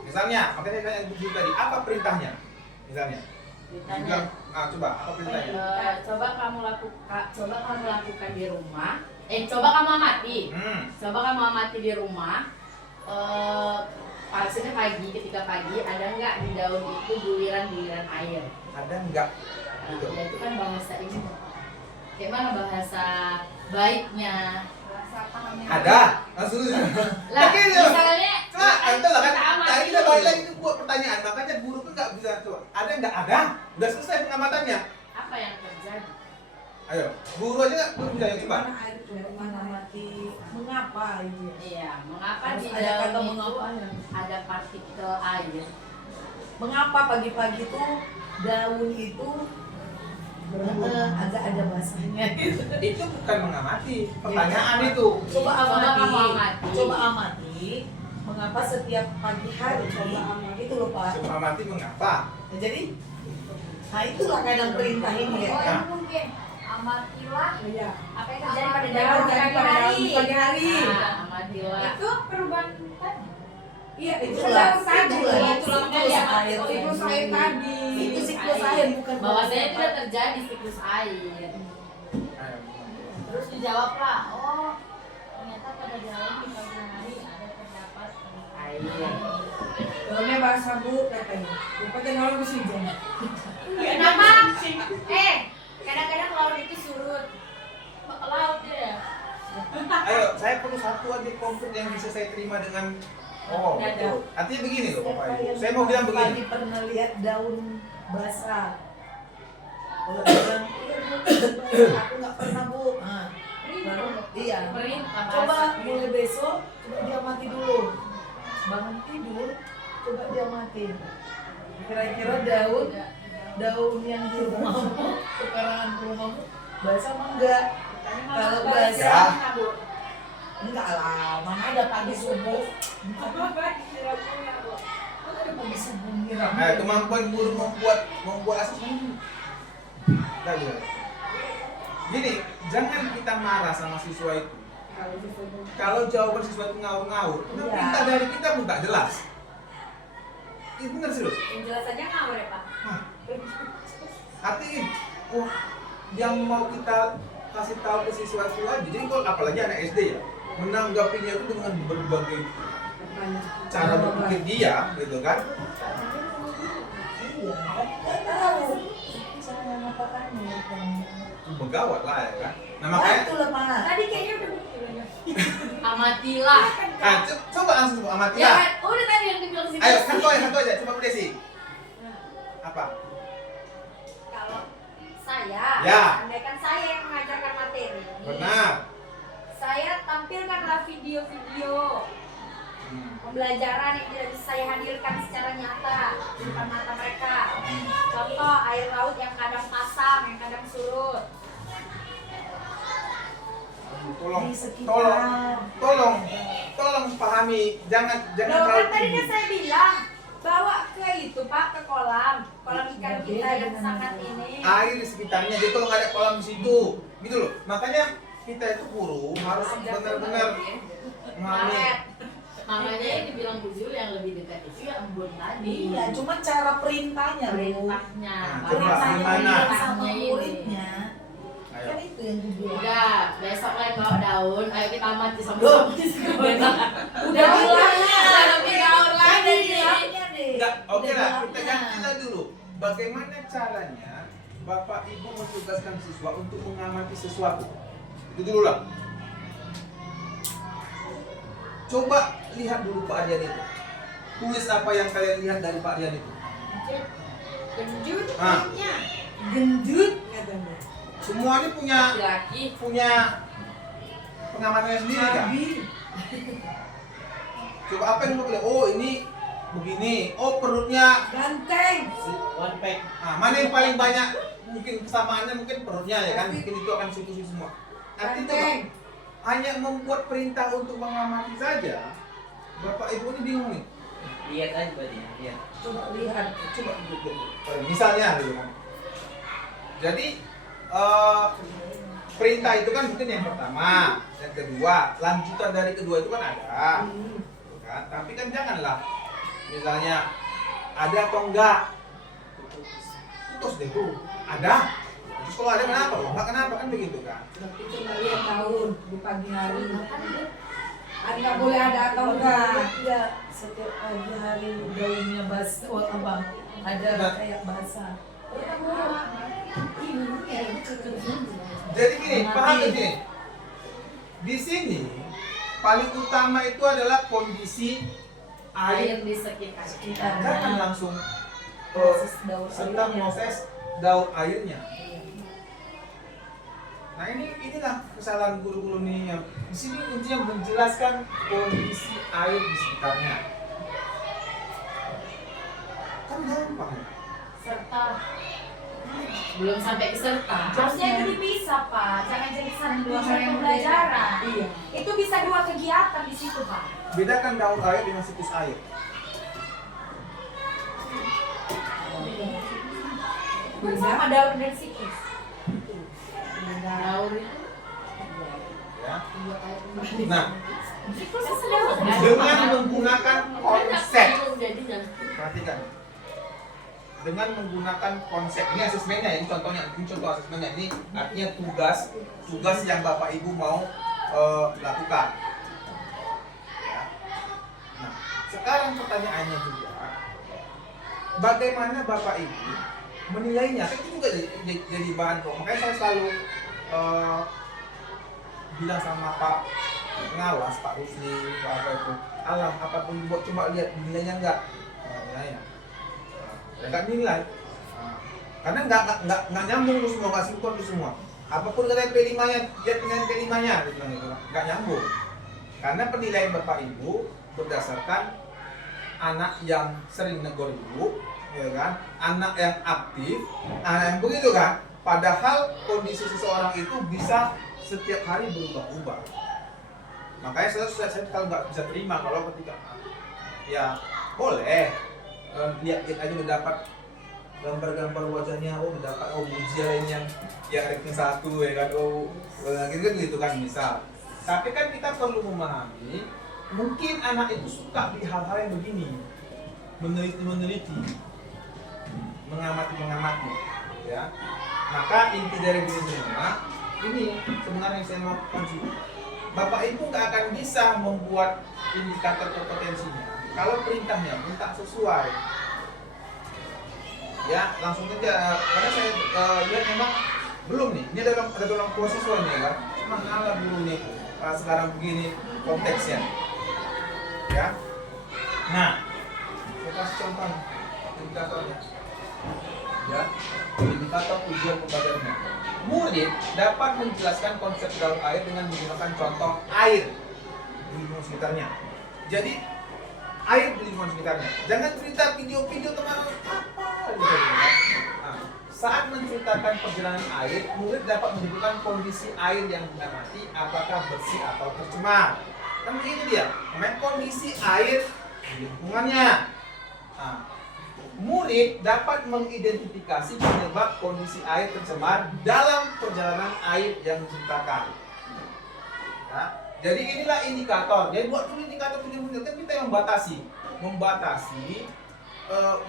Misalnya, makanya yang Ibu bilang tadi, apa perintahnya? Misalnya, Ditanya. Coba apa perintahnya? Coba kamu lakukan di rumah. Coba kamu amati. Coba kamu amati di rumah. Maksudnya ketika pagi ada nggak di daun itu buliran-buliran air? Ada nggak? Ya itu kan bahasa ini. Kayak mana bahasa baiknya? Ada. Langsung. Lah, misalnya Coba, itu lah kan. kita amati Tadi kita dulu. balik lagi ke buat pertanyaan, makanya guru kan nggak bisa coba. Ada nggak? Ada. Udah selesai pengamatannya. Apa yang terjadi? Ayo, guru aja nggak belum bisa coba. Mana air itu dari mana mati? Mengapa itu? Iya, mengapa Harus di ada kata daun itu mengapanya. ada partikel air? Mengapa pagi-pagi tuh daun itu agak ada basahnya? Itu bukan mengamati, pertanyaan itu. Coba Coba kamu amati. amati. Coba amati. Mengapa setiap pagi hari itu loh Pak. Coba amati mengapa? Nah, jadi, nah itulah kadang perintah ini ya. Oh, yang mungkin amatilah Iya. apa yang terjadi pada Yang daun terjadi pagi pada hari. daun pagi hari. Nah, amatilah. Itu perubahan tadi. Iya, itu Itulah, kan tadi. itulah, Siklus air. Siklus air tadi. Itu siklus air bukan bahwasanya bahasa, tidak Pak. terjadi siklus air. Ayo. Terus dijawablah, oh ternyata pada daun di pagi hari ada terdapat air. Daunnya basah Bu katanya. Lupa teknologi hujan. Kenapa? Kadang-kadang laut itu surut. Laut ya. Ayo, saya perlu satu aja konkret yang bisa saya terima dengan betul. Artinya begini loh Bapak Ibu. Saya mau bilang begini. Pagi pernah lihat daun basah. Kalau bilang, iya Bu, basah. Aku nggak pernah Bu. Nah, baru, iya. Perintah Coba bahasa. mulai besok, coba dia mati dulu. Bangun tidur, coba dia mati. Kira-kira daun yang di rumahmu, pekarangan rumahmu, basah apa enggak? Kalau basah, enggak lah. Mana ada pagi subuh. Ada pagi subuh nyiram. Nah, kemampuan guru membuat asesmen. Nah, gitu. Gini, jangan kita marah sama siswa itu. Kalau jawaban siswa itu ngawur-ngawur, Iya. perintah dari kita pun tak jelas. Ini benar serius. Penjelasannya ngawur ya Pak. Artinya, yang mau kita kasih tahu ke siswa itu aja. Jadi kalau apalagi anak SD ya, menanggapinya itu dengan berbagai cara berpikir dia, gitu kan? Iya, kan nggak tahu. Cara mengapakannya. Begawat lah ya kan. Nah Nah, makanya, itulah Pak. Tadi kayaknya udah Amatilah. coba langsung amati Ya lah. kan, udah tadi yang dibilang siklus. Ayo satu aja, coba Bu Desi. Apa? kalau saya, Ya. andaikan saya yang mengajarkan materi. Benar. Saya tampilkanlah video-video pembelajaran yang tidak bisa saya hadirkan secara nyata di depan mata mereka. Contoh air laut yang kadang pasang, yang kadang surut. Tolong, Di sekitar. tolong pahami. Jangan Loh, terlalu kan tadi tinggi. kan saya bilang bawa ke itu Pak, ke kolam ikan Ya, kita beda yang dengan sangat itu. ini. Air di sekitarnya, jadi kalau nggak ada kolam di situ, gitu loh. Makanya kita itu guru harus benar-benar mengambil. Maret. Makanya yang dibilang Bu Zul yang lebih dekat itu ya embun tadi. Iya, cuma cara perintahnya loh. Perintahnya. Nah, coba Perintahnya gimana? dia sama Perintahnya ini. muridnya. Ayo. Kan itu yang dibilang. Udah, besok lain bawa daun, ayo kita amati sama Loh. Udah bilangnya, lebih gaul lagi nih. bilangnya deh. Enggak, oke Udah lah, kita bilangnya. ganti dulu. Bagaimana caranya Bapak Ibu mentugaskan siswa untuk mengamati sesuatu? Itu dulu lah. Coba lihat dulu Pak Aryan itu. Tulis apa yang kalian lihat dari Pak Aryan itu. Gendut Ah. kulitnya. Gendut katanya. Semuanya punya Laki. pengamatannya sendiri kan? Coba apa yang mau lihat? Oh ini begini. Oh perutnya. Ganteng. One pack. Mana yang paling banyak? Mungkin kesamaannya mungkin perutnya ya kan? Mungkin itu akan situ-situ semua. Artinya coba, Ganteng. hanya membuat perintah untuk mengamati saja. Bapak Ibu ini bingung nih. Lihat aja berarti ya. Lihat. Coba lihat. Coba misalnya gitu kan. Jadi perintah itu kan mungkin yang pertama, yang kedua, lanjutan dari kedua itu kan ada. Gitu kan? Tapi kan janganlah misalnya ada atau enggak. putus deh tuh. Ada. Terus kalau ada kenapa? Kalau nggak kenapa kan begitu kan? Tapi cuma lihat tahun di pagi hari. Nggak boleh ada atau enggak? Enggak, setiap pagi hari daunnya basah, abang ada kayak basah. Jadi gini, paham nggak gini? Di sini paling utama itu adalah kondisi air di sekitar. jangan langsung Proses daur serta airnya. proses daur airnya. Nah inilah kesalahan guru-guru ini yang di sini intinya menjelaskan kondisi air di sekitarnya. Kan gampang. Serta belum sampai ke serta. Harusnya itu dipisah, Pak. Jangan jadi satu Dua hal yang pembelajaran. Iya. Itu bisa 2 kegiatan di situ, Pak. Bedakan daur air dengan siklus air. Kan sama daur dan siklus. Daur itu Ya. Nah, Siklus itu daur. dengan menggunakan konsep, perhatikan, dengan menggunakan konsep ini asesmennya, ini contohnya, ini contoh asesmennya, ini artinya tugas yang Bapak Ibu mau lakukan. Ya. Nah, sekarang pertanyaannya juga, bagaimana Bapak Ibu menilainya? Kan itu juga jadi bahan kok. Makanya saya selalu bilang sama Pak Ngawas, Pak Rusli, Pak apa itu, alah apapun buat coba lihat nilainya enggak, nilainya, enggak nilai, karena enggak nyambung tuh semua, enggak sinkron tuh semua. Apapun kata P5-nya, lihat nilai P5-nya, gitu enggak nyambung. Karena penilaian Bapak Ibu berdasarkan anak yang sering negor ibu, ya kan, anak yang aktif, anak yang begitu kan. Padahal kondisi seseorang itu bisa setiap hari berubah-ubah. Makanya saya kalau nggak bisa terima kalau ketika ya boleh lihat aja udah dapat gambar-gambar wajahnya, udah dapat ujian yang ranking 1 ya kan, gitu kan misal. Tapi kan kita perlu memahami mungkin anak itu suka di hal-hal yang begini, meneliti, mengamati, ya. Maka inti dari diri semua ini sebenarnya yang saya mau kunci. Bapak Ibu nggak akan bisa membuat indikator kompetensinya kalau perintahnya minta sesuai. Ya langsung aja, karena saya lihat memang belum nih. Ini ada dalam proses nih kan. Cuma ngalah dulu nih sekarang begini konteksnya. Ya. Nah, saya kasih contoh indikatornya. Ya, indikator tujuan pembelajarannya. Murid dapat menjelaskan konsep daur air dengan menggunakan contoh air di lingkungan sekitarnya. Jadi air di lingkungan sekitarnya. Jangan cerita video-video teman apa gitu. Nah, saat menceritakan perjalanan air, murid dapat menyebutkan kondisi air yang diamati, apakah bersih atau tercemar. Kan begitu dia. Namanya kondisi air di lingkungannya. Nah, murid dapat mengidentifikasi penyebab kondisi air tercemar dalam perjalanan air yang diceritakan. Ya, jadi inilah indikator. Jadi buat dulu indikator tujuan kan kita yang membatasi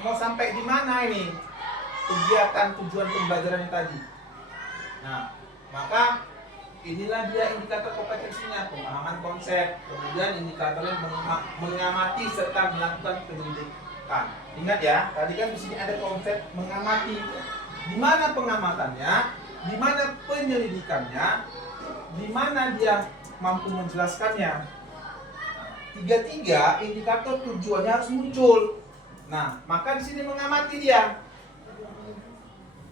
mau sampai di mana ini kegiatan tujuan pembelajarannya tadi. Nah, maka inilah dia indikator kompetensinya, pemahaman konsep, kemudian indikatornya mengamati serta melakukan penyelidikan. Ingat ya, tadi kan di sini ada konsep mengamati. Di mana pengamatannya, di mana penyelidikannya, di mana dia mampu menjelaskannya. Tiga indikator tujuannya harus muncul. Nah, maka di sini mengamati dia.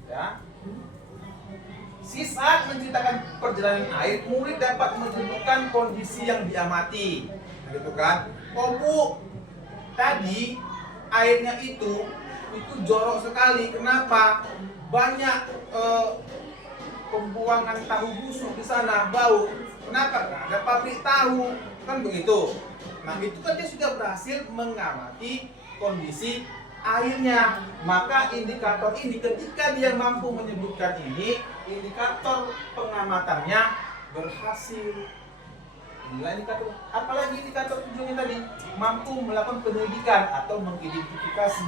Ya. Saat menceritakan perjalanan air, murid dapat menyebutkan kondisi yang diamati. Nah, gitu kan? Oh Bu, tadi airnya itu jorok sekali. Kenapa? Banyak pembuangan tahu busuk di sana, bau. Kenapa? Ada pabrik tahu, kan begitu. Nah, itu kan dia sudah berhasil mengamati kondisi airnya. Maka indikator ini ketika dia mampu menyebutkan ini, indikator pengamatannya berhasil. Inilah indikator. Apalagi indikator tujuannya tadi mampu melakukan penyelidikan atau mengidentifikasi.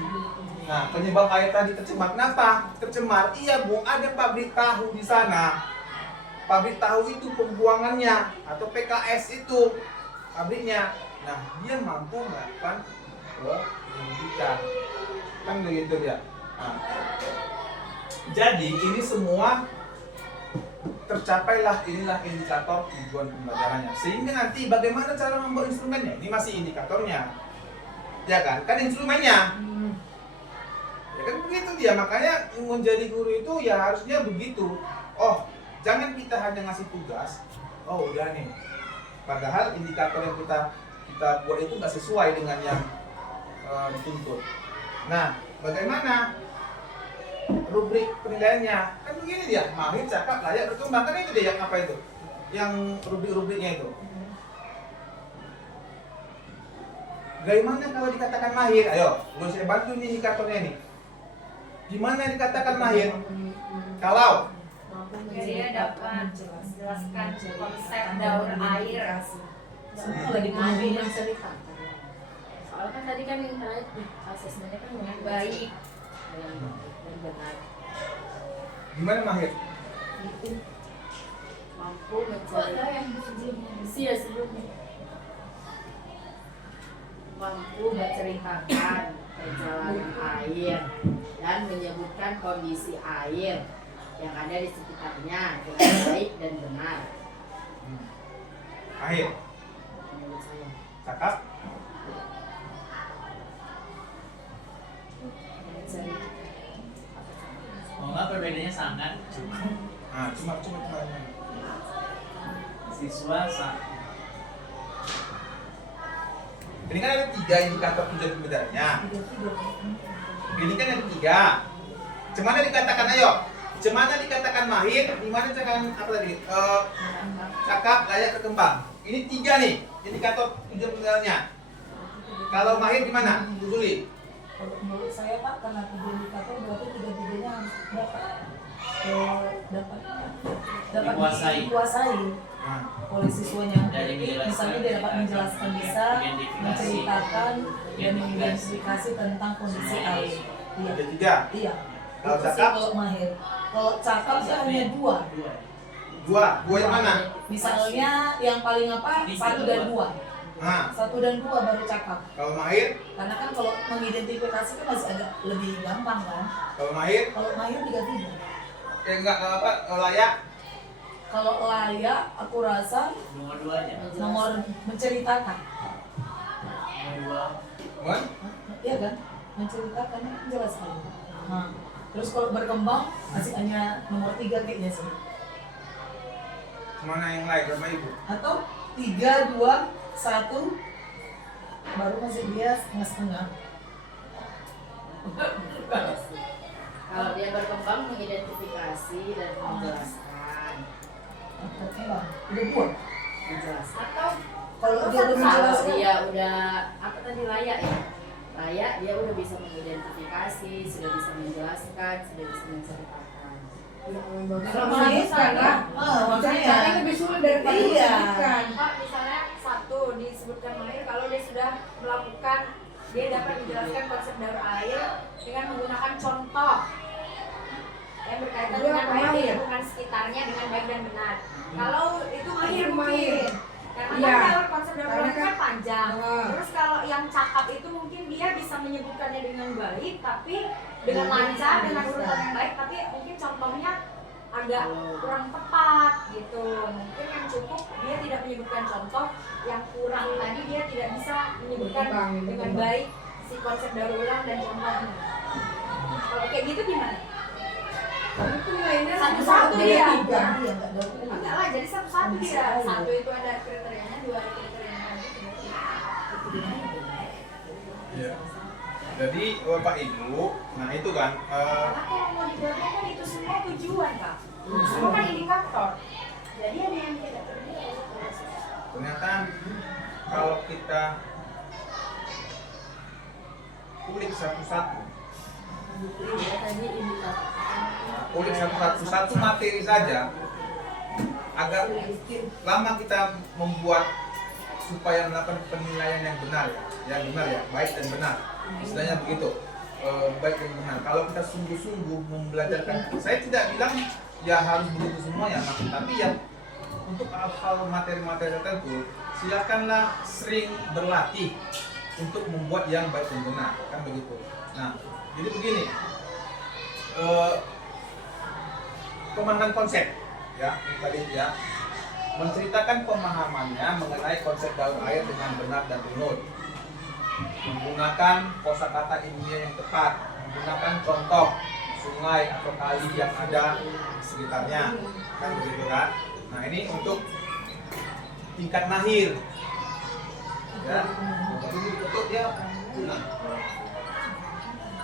Nah, penyebab air tadi tercemar. Kenapa tercemar? Iya Bu, ada pabrik tahu di sana. Pabrik tahu itu pembuangannya atau PKS itu pabriknya. Nah, dia mampu melakukan penyelidikan. Kan begitu ya. Nah, jadi ini semua tercapailah, inilah indikator tujuan pembelajarannya. Sehingga nanti bagaimana cara membuat instrumennya? Ini masih indikatornya. Ya kan? Kan instrumennya. Ya kan begitu dia. Makanya menjadi guru itu ya harusnya begitu. Oh, jangan kita hanya ngasih tugas. Oh, udah nih. Padahal indikator yang kita buat itu nggak sesuai dengan yang dituntut. Nah, bagaimana rubrik penilaiannya? Kan begini dia, mahir, cakap, layak, berkembang. Kan itu dia yang apa itu? Yang rubrik-rubriknya itu. Bagaimana kalau dikatakan mahir? Ayo, gue saya bantu nih indikatornya nih. Gimana dikatakan mahir? Kalau Dia dapat menjelaskan konsep daur air. Semua lagi mahir yang cerita. Soalnya kan tadi kan yang terakhir asesmennya kan Dengan baik. dan benar. gimana mahir? Mampu Kok mencari, ada yang sebelumnya? Iya sebelumnya. mampu menceritakan perjalanan air dan menyebutkan kondisi air yang ada di sekitarnya dengan baik dan benar. Mahir, Menurut saya. cakap, Mencari Oh enggak, perbedaannya sangat. nah cuma. Siswa Ini kan ada 3 indikator tujuan pembelajarannya. Ini kan ada 3. Cemana dikatakan ayo? Cemana dikatakan mahir? Dimana dikatakan apa tadi? Cakap, layak, berkembang. Ini 3 nih indikator tujuan pembelajarannya. Kalau mahir gimana? Juli. Kalau menurut saya Pak, karena 3 indikator berarti 3-3-nya harus dapat dikuasai Nah, oleh siswanya. Dari menjelaskan, Misalnya dia dapat menjelaskan bisa, identifikasi, menceritakan dan mengidentifikasi tentang kondisi air. Iya. ada 3. Iya. Kalau Itu sih cakap? kalau mahir. Kalau cakap sih hanya 2. 2 yang mana? Misalnya yang paling apa? 1 dan 2. Nah, 1 dan 2 baru cakap. kalau mahir? Karena kan kalau mengidentifikasi kan masih agak lebih gampang kan. Kalau mahir? Kalau mahir 3-3. Enggak apa? Layak? Kalau layak, aku rasa nomor-2-nya. nomor menceritakan. Nomor 2. Iya kan? Menceritakan, menjelaskan. Nah, terus kalau berkembang masih hanya nomor 3 kayaknya sih. Mana yang lain sama ibu? Atau 3, 2, 1 baru masih dia setengah-setengah. Kalau dia berkembang mengidentifikasi dan menjelaskan. Berkembang. Udah 2. Menjelaskan. Atau Kalau dia udah Kalau menjelaskan, dia udah apa tadi layak ya? Layak dia udah bisa mengidentifikasi, sudah bisa menjelaskan, sudah bisa menceritakan. kalau mahir karena Caranya lebih sulit daripada Iya. menceritakan. Pak, misalnya 1 disebutkan mahir kalau dia sudah melakukan, dia dapat menjelaskan konsep daur air dengan menggunakan contoh yang berkaitan Dia dengan air di mahir. lingkungan sekitarnya dengan baik dan benar. Kalau itu mahir Itu mungkin. mahir. Karena Iya. kan kalau konsep daur Karena air kan kan- panjang. Ah. Terus kalau yang cakap itu mungkin dia bisa menyebutkannya dengan baik, tapi dengan lancar, dengan urutan yang baik, tapi mungkin contohnya agak kurang tepat gitu. Mungkin yang cukup dia tidak menyebutkan contoh, yang kurang tadi dia tidak bisa menyebutkan Berkembang, dengan berkembang. baik si konsep daur ulang dan contohnya. Kalau kayak gitu gimana? Itu nilainya Satu-satu ada dia. 3 dia enggak ada. Enggak lah, jadi satu-satu Bisa dia. aja. 1 itu ada kriterianya, 2 ada kriterianya. Iya. Jadi Bapak Ibu, nah itu kan Karena kalau mau dibuatnya kan itu semua tujuan, Kak. Semua kan indikator. Jadi ada yang tidak terlihat. ternyata kalau kita kulik satu-satu, Tadi indikator. kulik satu materi saja, agak lama kita membuat supaya melakukan penilaian yang benar ya, baik dan benar. Istilahnya begitu, baik dan benar. Kalau kita sungguh-sungguh membelajarkan, saya tidak bilang ya harus begitu semua ya, tapi ya untuk hal-hal materi-materi tertentu, silakanlah sering berlatih untuk membuat yang baik dan benar, kan begitu. Nah, jadi begini, pemahaman konsep ya tadi ya, menceritakan pemahamannya mengenai konsep daur air dengan benar dan runut, menggunakan kosakata ilmiah yang tepat, menggunakan contoh sungai atau kali yang ada di sekitarnya, kan begitu kan. Nah, ini untuk tingkat mahir ya, untuk dia.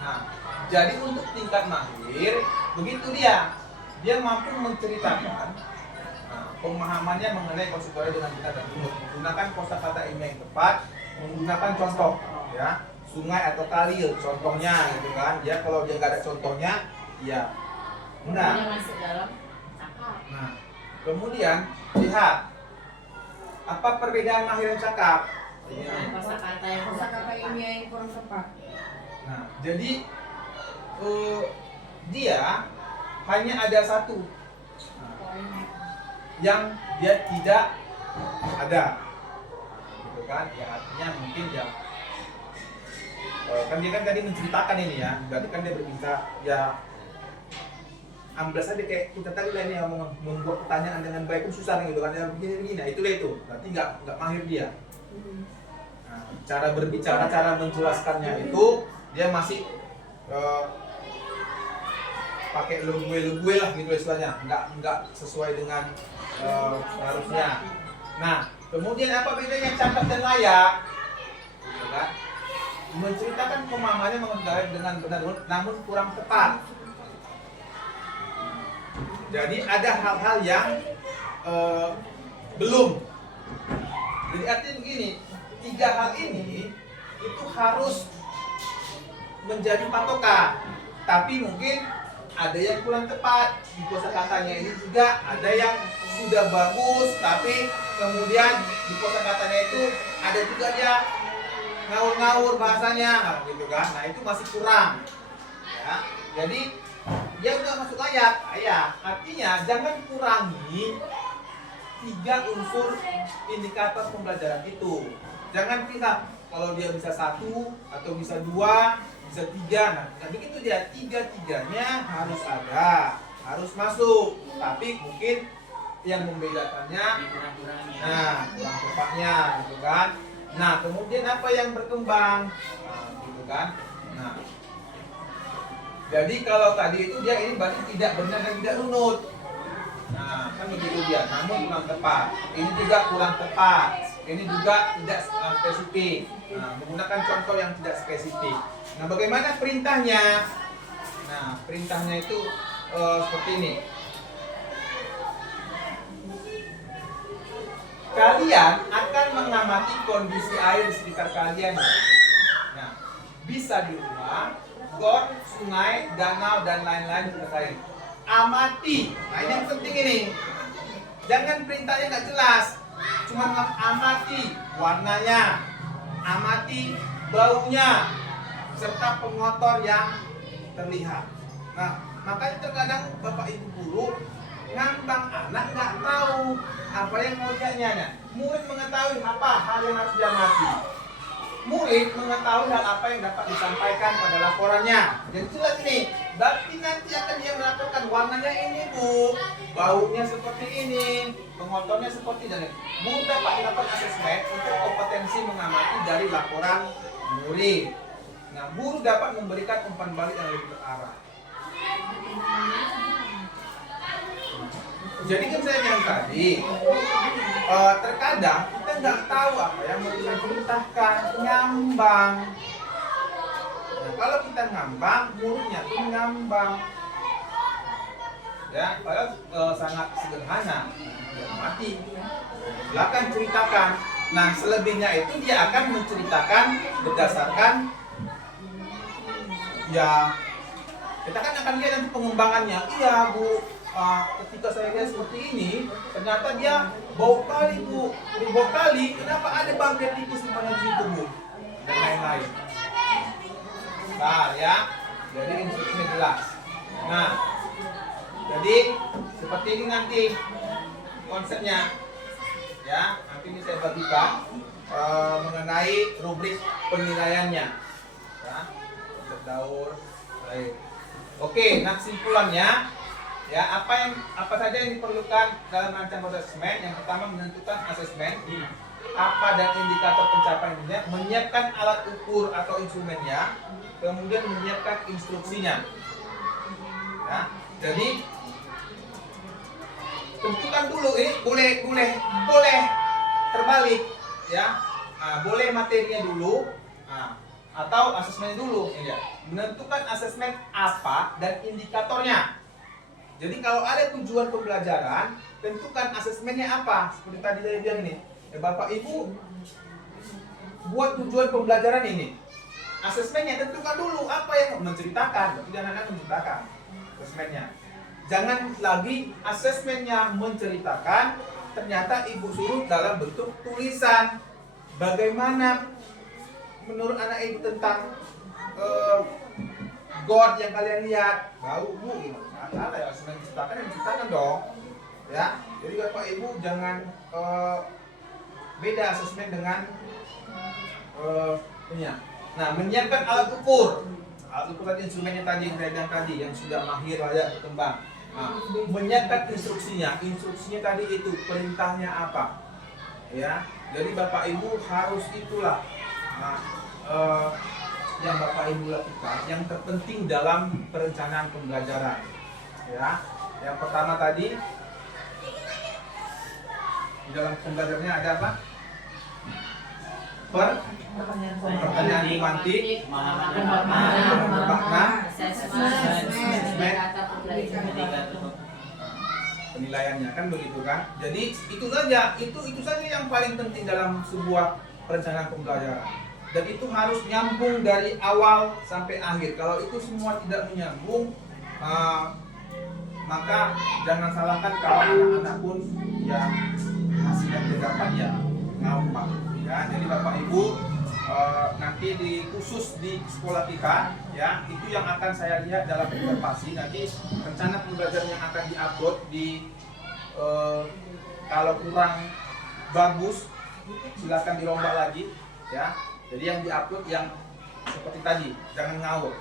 Nah, jadi untuk tingkat mahir begitu dia mampu menceritakan pemahamannya mengenai konsep dengan benar dan runut, menggunakan kosakata ilmiah yang tepat, menggunakan contoh ya, sungai atau kali contohnya gitu kan. Ya kalau dia nggak ada contohnya ya enggak. Nah, kemudian lihat apa perbedaan mahir dan cakap. Kosakata ilmiah yang kurang tepat. Nah, jadi dia hanya ada satu yang dia tidak ada, gitu kan? Ya artinya mungkin ya kan dia kan tadi menceritakan ini ya, berarti kan dia berbicara ya amblas aja kayak kita tadi lah ini yang membuat pertanyaan dengan baik pun susah gitu kan, ya begini, nah itulah itu, berarti nggak mahir dia. Nah, cara berbicara, cara menjelaskannya itu dia masih pakai legue lah gitu istilahnya, nggak sesuai dengan harusnya. Nah, kemudian apa bedanya cakap dan layak? Gitu kan? Menceritakan pemahamannya mengenai dengan benar namun kurang tepat. Jadi ada hal-hal yang belum. Jadi artinya begini, 3 hal ini itu harus menjadi patokan, tapi mungkin ada yang kurang tepat di kosakatanya ini juga, ada yang sudah bagus tapi kemudian di kosakatanya itu ada juga dia ngawur-ngawur bahasanya gitu kan. Nah, itu masih kurang ya. Jadi dia udah masuk layak. Artinya jangan kurangi 3 unsur indikator pembelajaran itu. Jangan pisah, kalau dia bisa 1 atau bisa 2, bisa 3. Nah begitu dia 3-3-nya harus ada, harus masuk. Tapi mungkin yang membedakannya kurang tepatnya gitu kan. Nah, kemudian apa yang berkembang gitu kan. Nah, jadi kalau tadi itu dia ini berarti tidak benar dan tidak runut. Nah, kan begitu dia, namun kurang tepat. Ini juga kurang tepat. Ini juga tidak spesifik. Nah, menggunakan contoh yang tidak spesifik. Nah, bagaimana perintahnya? Nah, perintahnya itu seperti ini. Kalian akan mengamati kondisi air di sekitar kalian. Nah, bisa di rumah, got, sungai, danau, dan lain-lain terkait. Amati. Nah, ini yang penting ini. Jangan perintahnya nggak jelas. Cuma amati warnanya, amati baunya, serta pengotor yang terlihat. Nah, makanya terkadang bapak ibu guru ngambang anak nggak tahu apa yang mau dianya. Murid mengetahui apa hal yang harus diamati. Murid mengetahui hal apa yang dapat disampaikan pada laporannya. Jadi jelas ini, berarti nanti akan dia melaporkan warnanya ini bu, baunya seperti ini, pengotornya seperti ini. Guru dapat dilakukan asesmen untuk kompetensi mengamati dari laporan murid. Nah, guru dapat memberikan umpan balik yang lebih terarah. Jadi kan saya bilang tadi, terkadang kita nggak tahu apa yang mau kita perintahkan, ngambang. Nah, kalau kita ngambang, muridnya pun ngambang. Ya, padahal sangat sederhana, mati. Silakan ceritakan. Nah, selebihnya itu dia akan menceritakan berdasarkan ya kita kan akan lihat nanti pengembangannya. Iya bu, ketika saya lihat seperti ini ternyata dia bau kali Bu, ini bau kali, kenapa ada bangkai tikus di mana situ Bu? Dan lain-lain. Nah ya, jadi instruksinya jelas. Nah, jadi seperti ini nanti konsepnya, ya. Nanti ini saya bagikan mengenai rubrik penilaiannya. Ya, konsep daur. Baik. Oke, nah kesimpulannya, ya apa saja yang diperlukan dalam merancang proses asesmen? Yang pertama menentukan asesmen, apa dan indikator pencapaiannya, menyiapkan alat ukur atau instrumennya, kemudian menyiapkan instruksinya. Ya, jadi tentukan dulu ini boleh terbalik, ya. Nah, boleh materinya dulu, atau asesmennya dulu, ya. Menentukan asesmen apa dan indikatornya. Jadi kalau ada tujuan pembelajaran, tentukan asesmennya apa. Seperti tadi saya bilang ini, ya Bapak Ibu buat tujuan pembelajaran ini. Asesmennya tentukan dulu apa yang menceritakan, jangan menceritakan asesmennya. Jangan lagi asesmennya menceritakan, ternyata Ibu suruh dalam bentuk tulisan. Bagaimana menurut anak Ibu tentang God yang kalian lihat? Bau Bu, gimana? Ya asesmen diceritakan dong. Ya, jadi Bapak Ibu jangan beda asesmen dengan ini ya. Nah, menyiapkan alat ukur. Alat ukur tadi instrumennya tadi yang saya bilang tadi yang sudah mahir layak berkembang. Nah, menyiapkan instruksinya. Instruksinya tadi itu perintahnya apa? Ya. Jadi Bapak Ibu harus itulah yang Bapak Ibu lakukan yang terpenting dalam perencanaan pembelajaran. Ya. Yang pertama tadi di dalam pembelajarannya ada apa? Pertanyaan semantik, makna, asesmen, penilaiannya kan begitu kan? Jadi itu saja yang paling penting dalam sebuah perencanaan pembelajaran. Dan itu harus nyambung dari awal sampai akhir. Kalau itu semua tidak menyambung, maka jangan salahkan kalau anak-anak pun ya hasil yang didapat ya ngawang. Ya, jadi Bapak Ibu nanti khusus di sekolah kita ya itu yang akan saya lihat dalam observasi nanti rencana pembelajaran yang akan diupload di kalau kurang bagus silakan dirombak lagi ya. Jadi yang diupload yang seperti tadi, jangan ngawur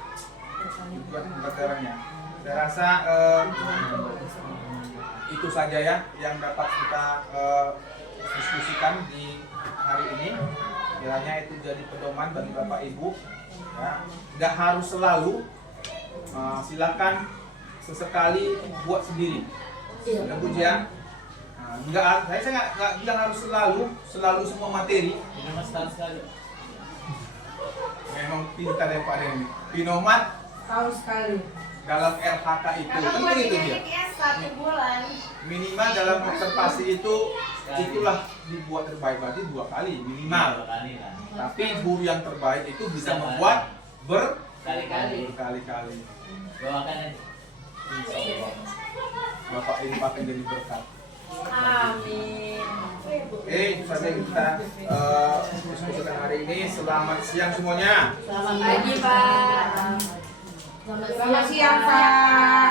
buat pembelajarannya. Saya rasa itu saja ya yang dapat kita diskusikan di hari ini. Kiranya itu jadi pedoman bagi Bapak Ibu. Ya, nggak harus selalu, silakan sesekali buat sendiri. Ada pujian. Saya nggak bilang harus selalu semua materi. Sekali. Memang pintar ya Pak Denny. Pinomat Tahu sekali. dalam RHK itu kan begitu dia. 1 bulan. Minimal dalam observasi itu itulah dibuat terbaik berarti 2 kali minimal. Tapi guru yang terbaik itu bisa membuat berkali-kali. Doakan aja. Bapak ini pakai jadi berkat. Amin. Itu saja yang kita diskusikan hari ini. Selamat siang semuanya. Selamat pagi, Pak. Selamat siang, Pak.